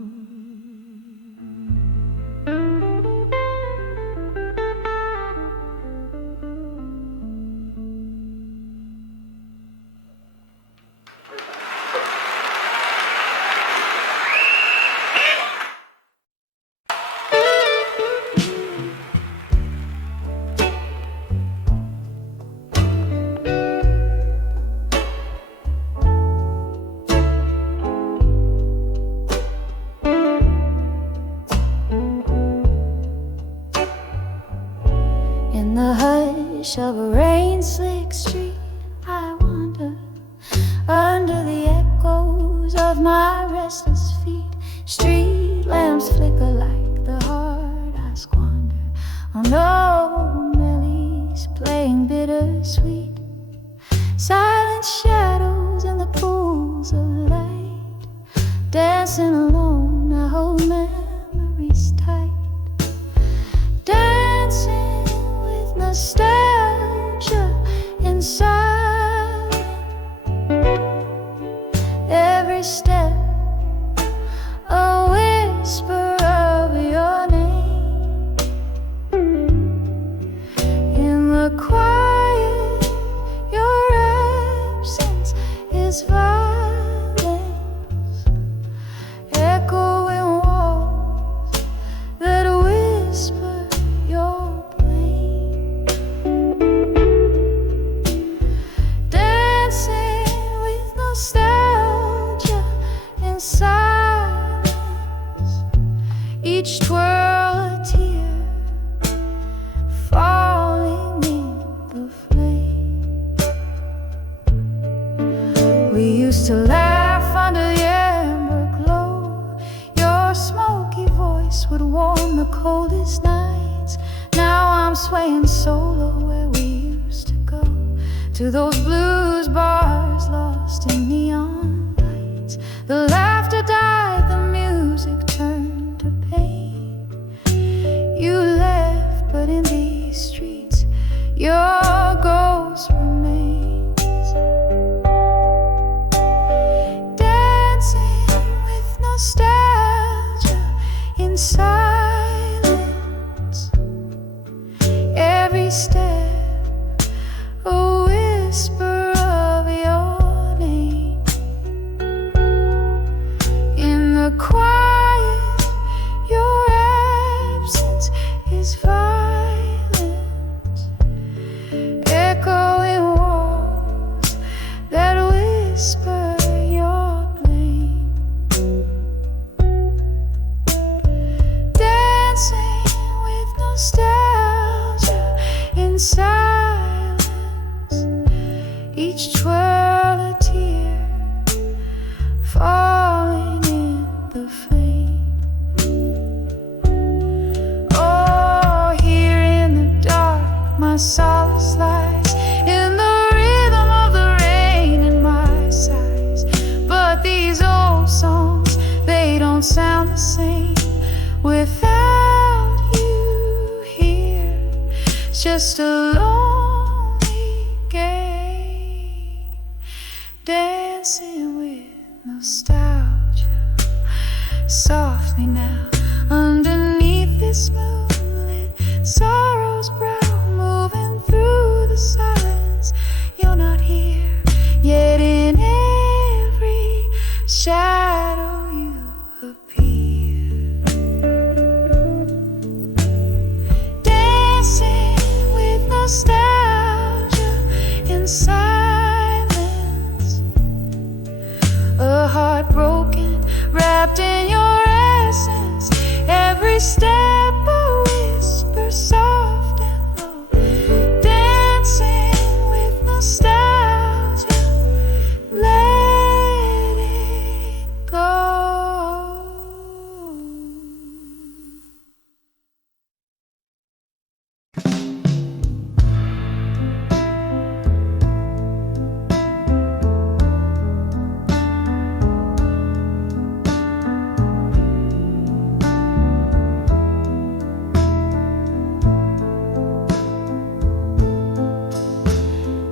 In the hush of a rain-slick street, I wander under the echoes of my restless feet. Street lamps flicker like the heart I squander on old melodies playing bittersweet. Silent shadows in the pools of light, dancing alone, I hold memories tight. Dancing with nostalgia inside. Every step a whisper of your name. In the quiet, your absence is violence. Echoing walls that whisper your pain. Dancing with nostalgia in silence. Each twirl a tear falling in the flame. We used to laugh under the amber glow. Your smoky voice would warm the coldest nights. Now I'm swaying solo where we used to go, to those blues bars lost in neon lights. The laughter died, the music turned to pain. You left, but in these streets your ghost remains. Dancing with nostalgia in silence. Every step a whisper of your name. In the quiet, your absence is violence. Echoing walls that whisper your blame. Dancing with nostalgia inside. solace lies in the rhythm of the rain in my sighs. But these old songs, they don't sound the same without you here. It's just a lonely game, dancing with nostalgia. Softly now, underneath this moonlit sorrow's brow, moving through the silence. You're not here, yet in every shadow you appear. Dancing with nostalgia in silence. A heart broken, wrapped in your essence. Every step a whisper soft and low. Dancing with nostalgia, let it go.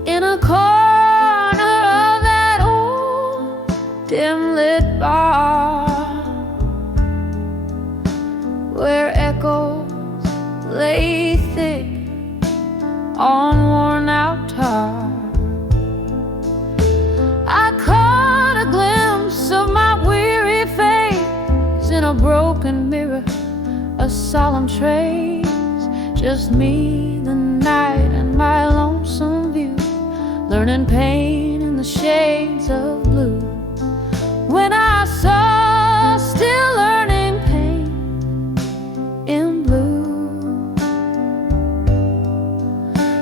In a corner of that old dim-lit bar, where echoes lay thick on worn-out tar, I caught a glimpse of my weary face in a broken mirror, a solemn trace. Just me, the night, and my lonesome view, learning pain in the shades of blue. When I saw still learning pain in blue.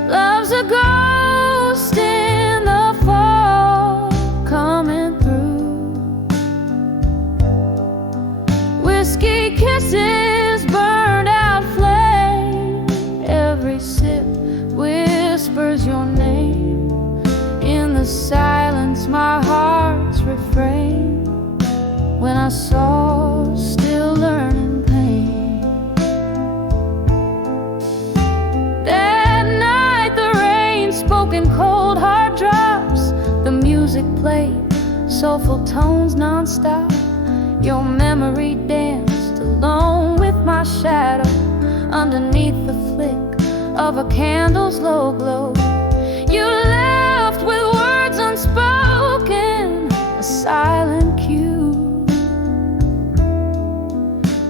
Love's a ghost in the fall coming through. Whiskey kisses, burned out flame. Every sip whispers your name. In the silence, my heart's refrain. When I saw still learning pain. That night the rain spoke in cold hard drops. The music played soulful tones non-stop. Your memory danced alone with my shadow underneath the flick of a candle's low glow. You left with words unspoken, a silent cue.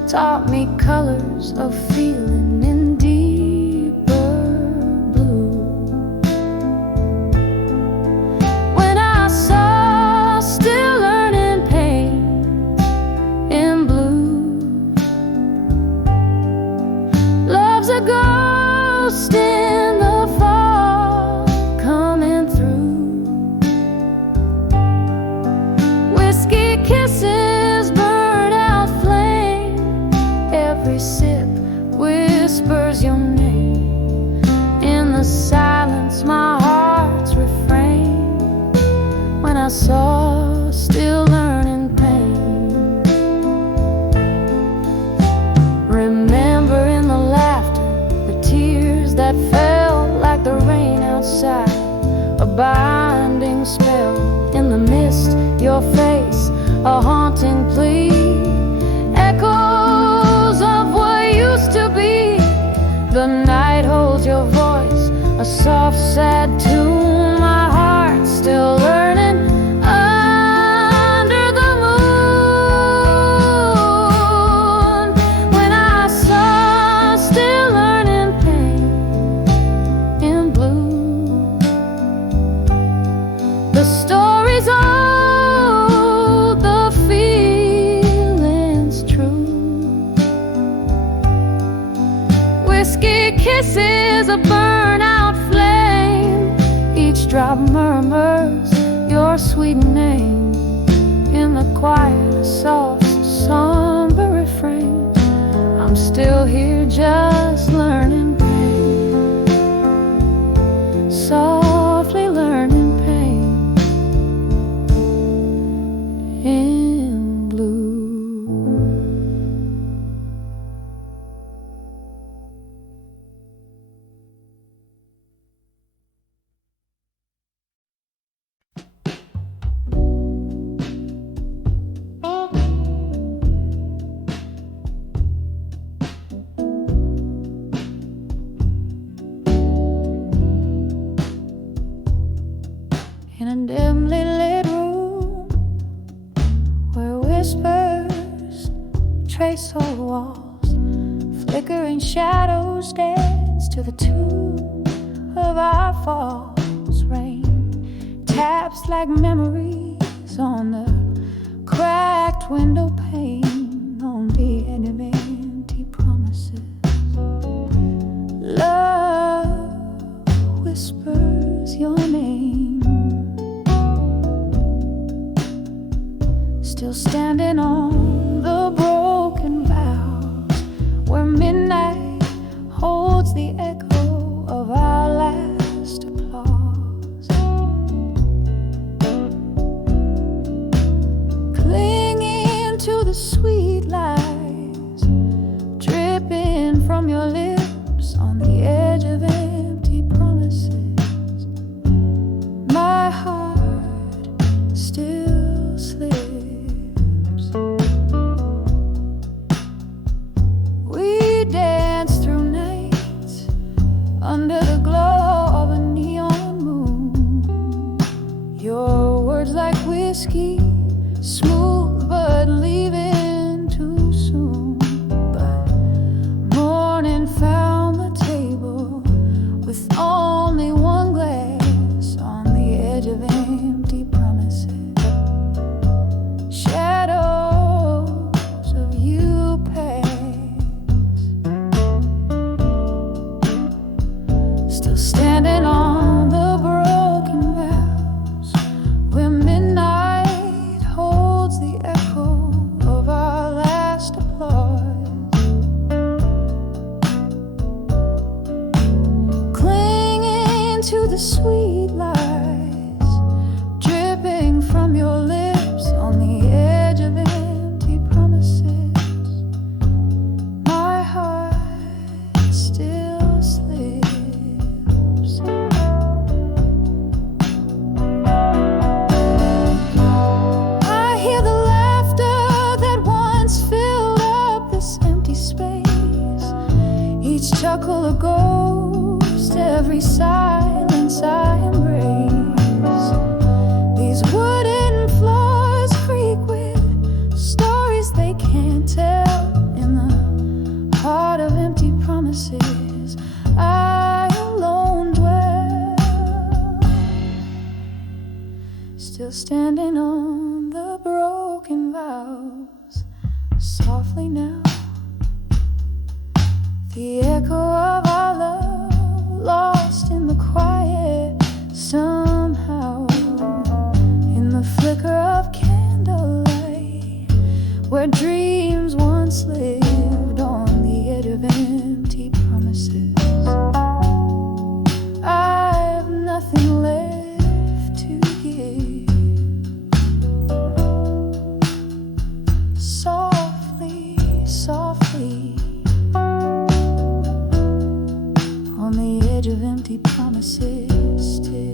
Taught me colors of feeling in deeper blue. When I saw still learning pain in blue. Love's a ghost in the fall coming through. Whiskey kisses, burn out flame. Every sip whispers your name. In the silence, my heart's refrain. When I saw still learning pain. Remembering the laughter, the tears that fell like the rain outside. A binding spell in the mist, your face, a haunting plea. Echoes of what used to be. The night holds your voice, a soft, sad tune. My heart still learning under the moon. When I saw still learning pain in blue. The story's old, the feeling's true. Whiskey kisses, a burnout flame. Each drop murmurs your sweet name. In the quiet, a soft, somber refrain. I'm still here just learning pain. dimly lit room where whispers trace old walls, flickering shadows dance to the tune of our falls. Rain taps like memories on the cracked window pane, on the end of empty promises. Love whispers your name, still standing on the broken vows where midnight holds the echo of our last applause. Clinging to the sweet lies dripping from your lips on the edge of empty promises. My heart still slips. We dance through nights under the glow of a neon moon. Your words like whiskey, smooth but leaving too soon. But morning found the table with only one glass on the edge of empty promises. Shadows of you pass, still standing on the broken vows where midnight holds the echo of our last applause. Clinging to the sweet lies dripping from your lips on the edge of empty promises. My heart still slips. I hear the laughter that once filled up this empty space, each chuckle a ghost, every silence I embrace. These wooden floors creak with stories they can't tell. In the heart of empty promises, I alone dwell, still standing on the broken vows. Softly now, the echo of our love lost in the quiet somehow, in the flicker of candlelight where dreams once lived on the edge of empty promises. I've nothing left to give. Softly, softly, on the edge of empty promises still.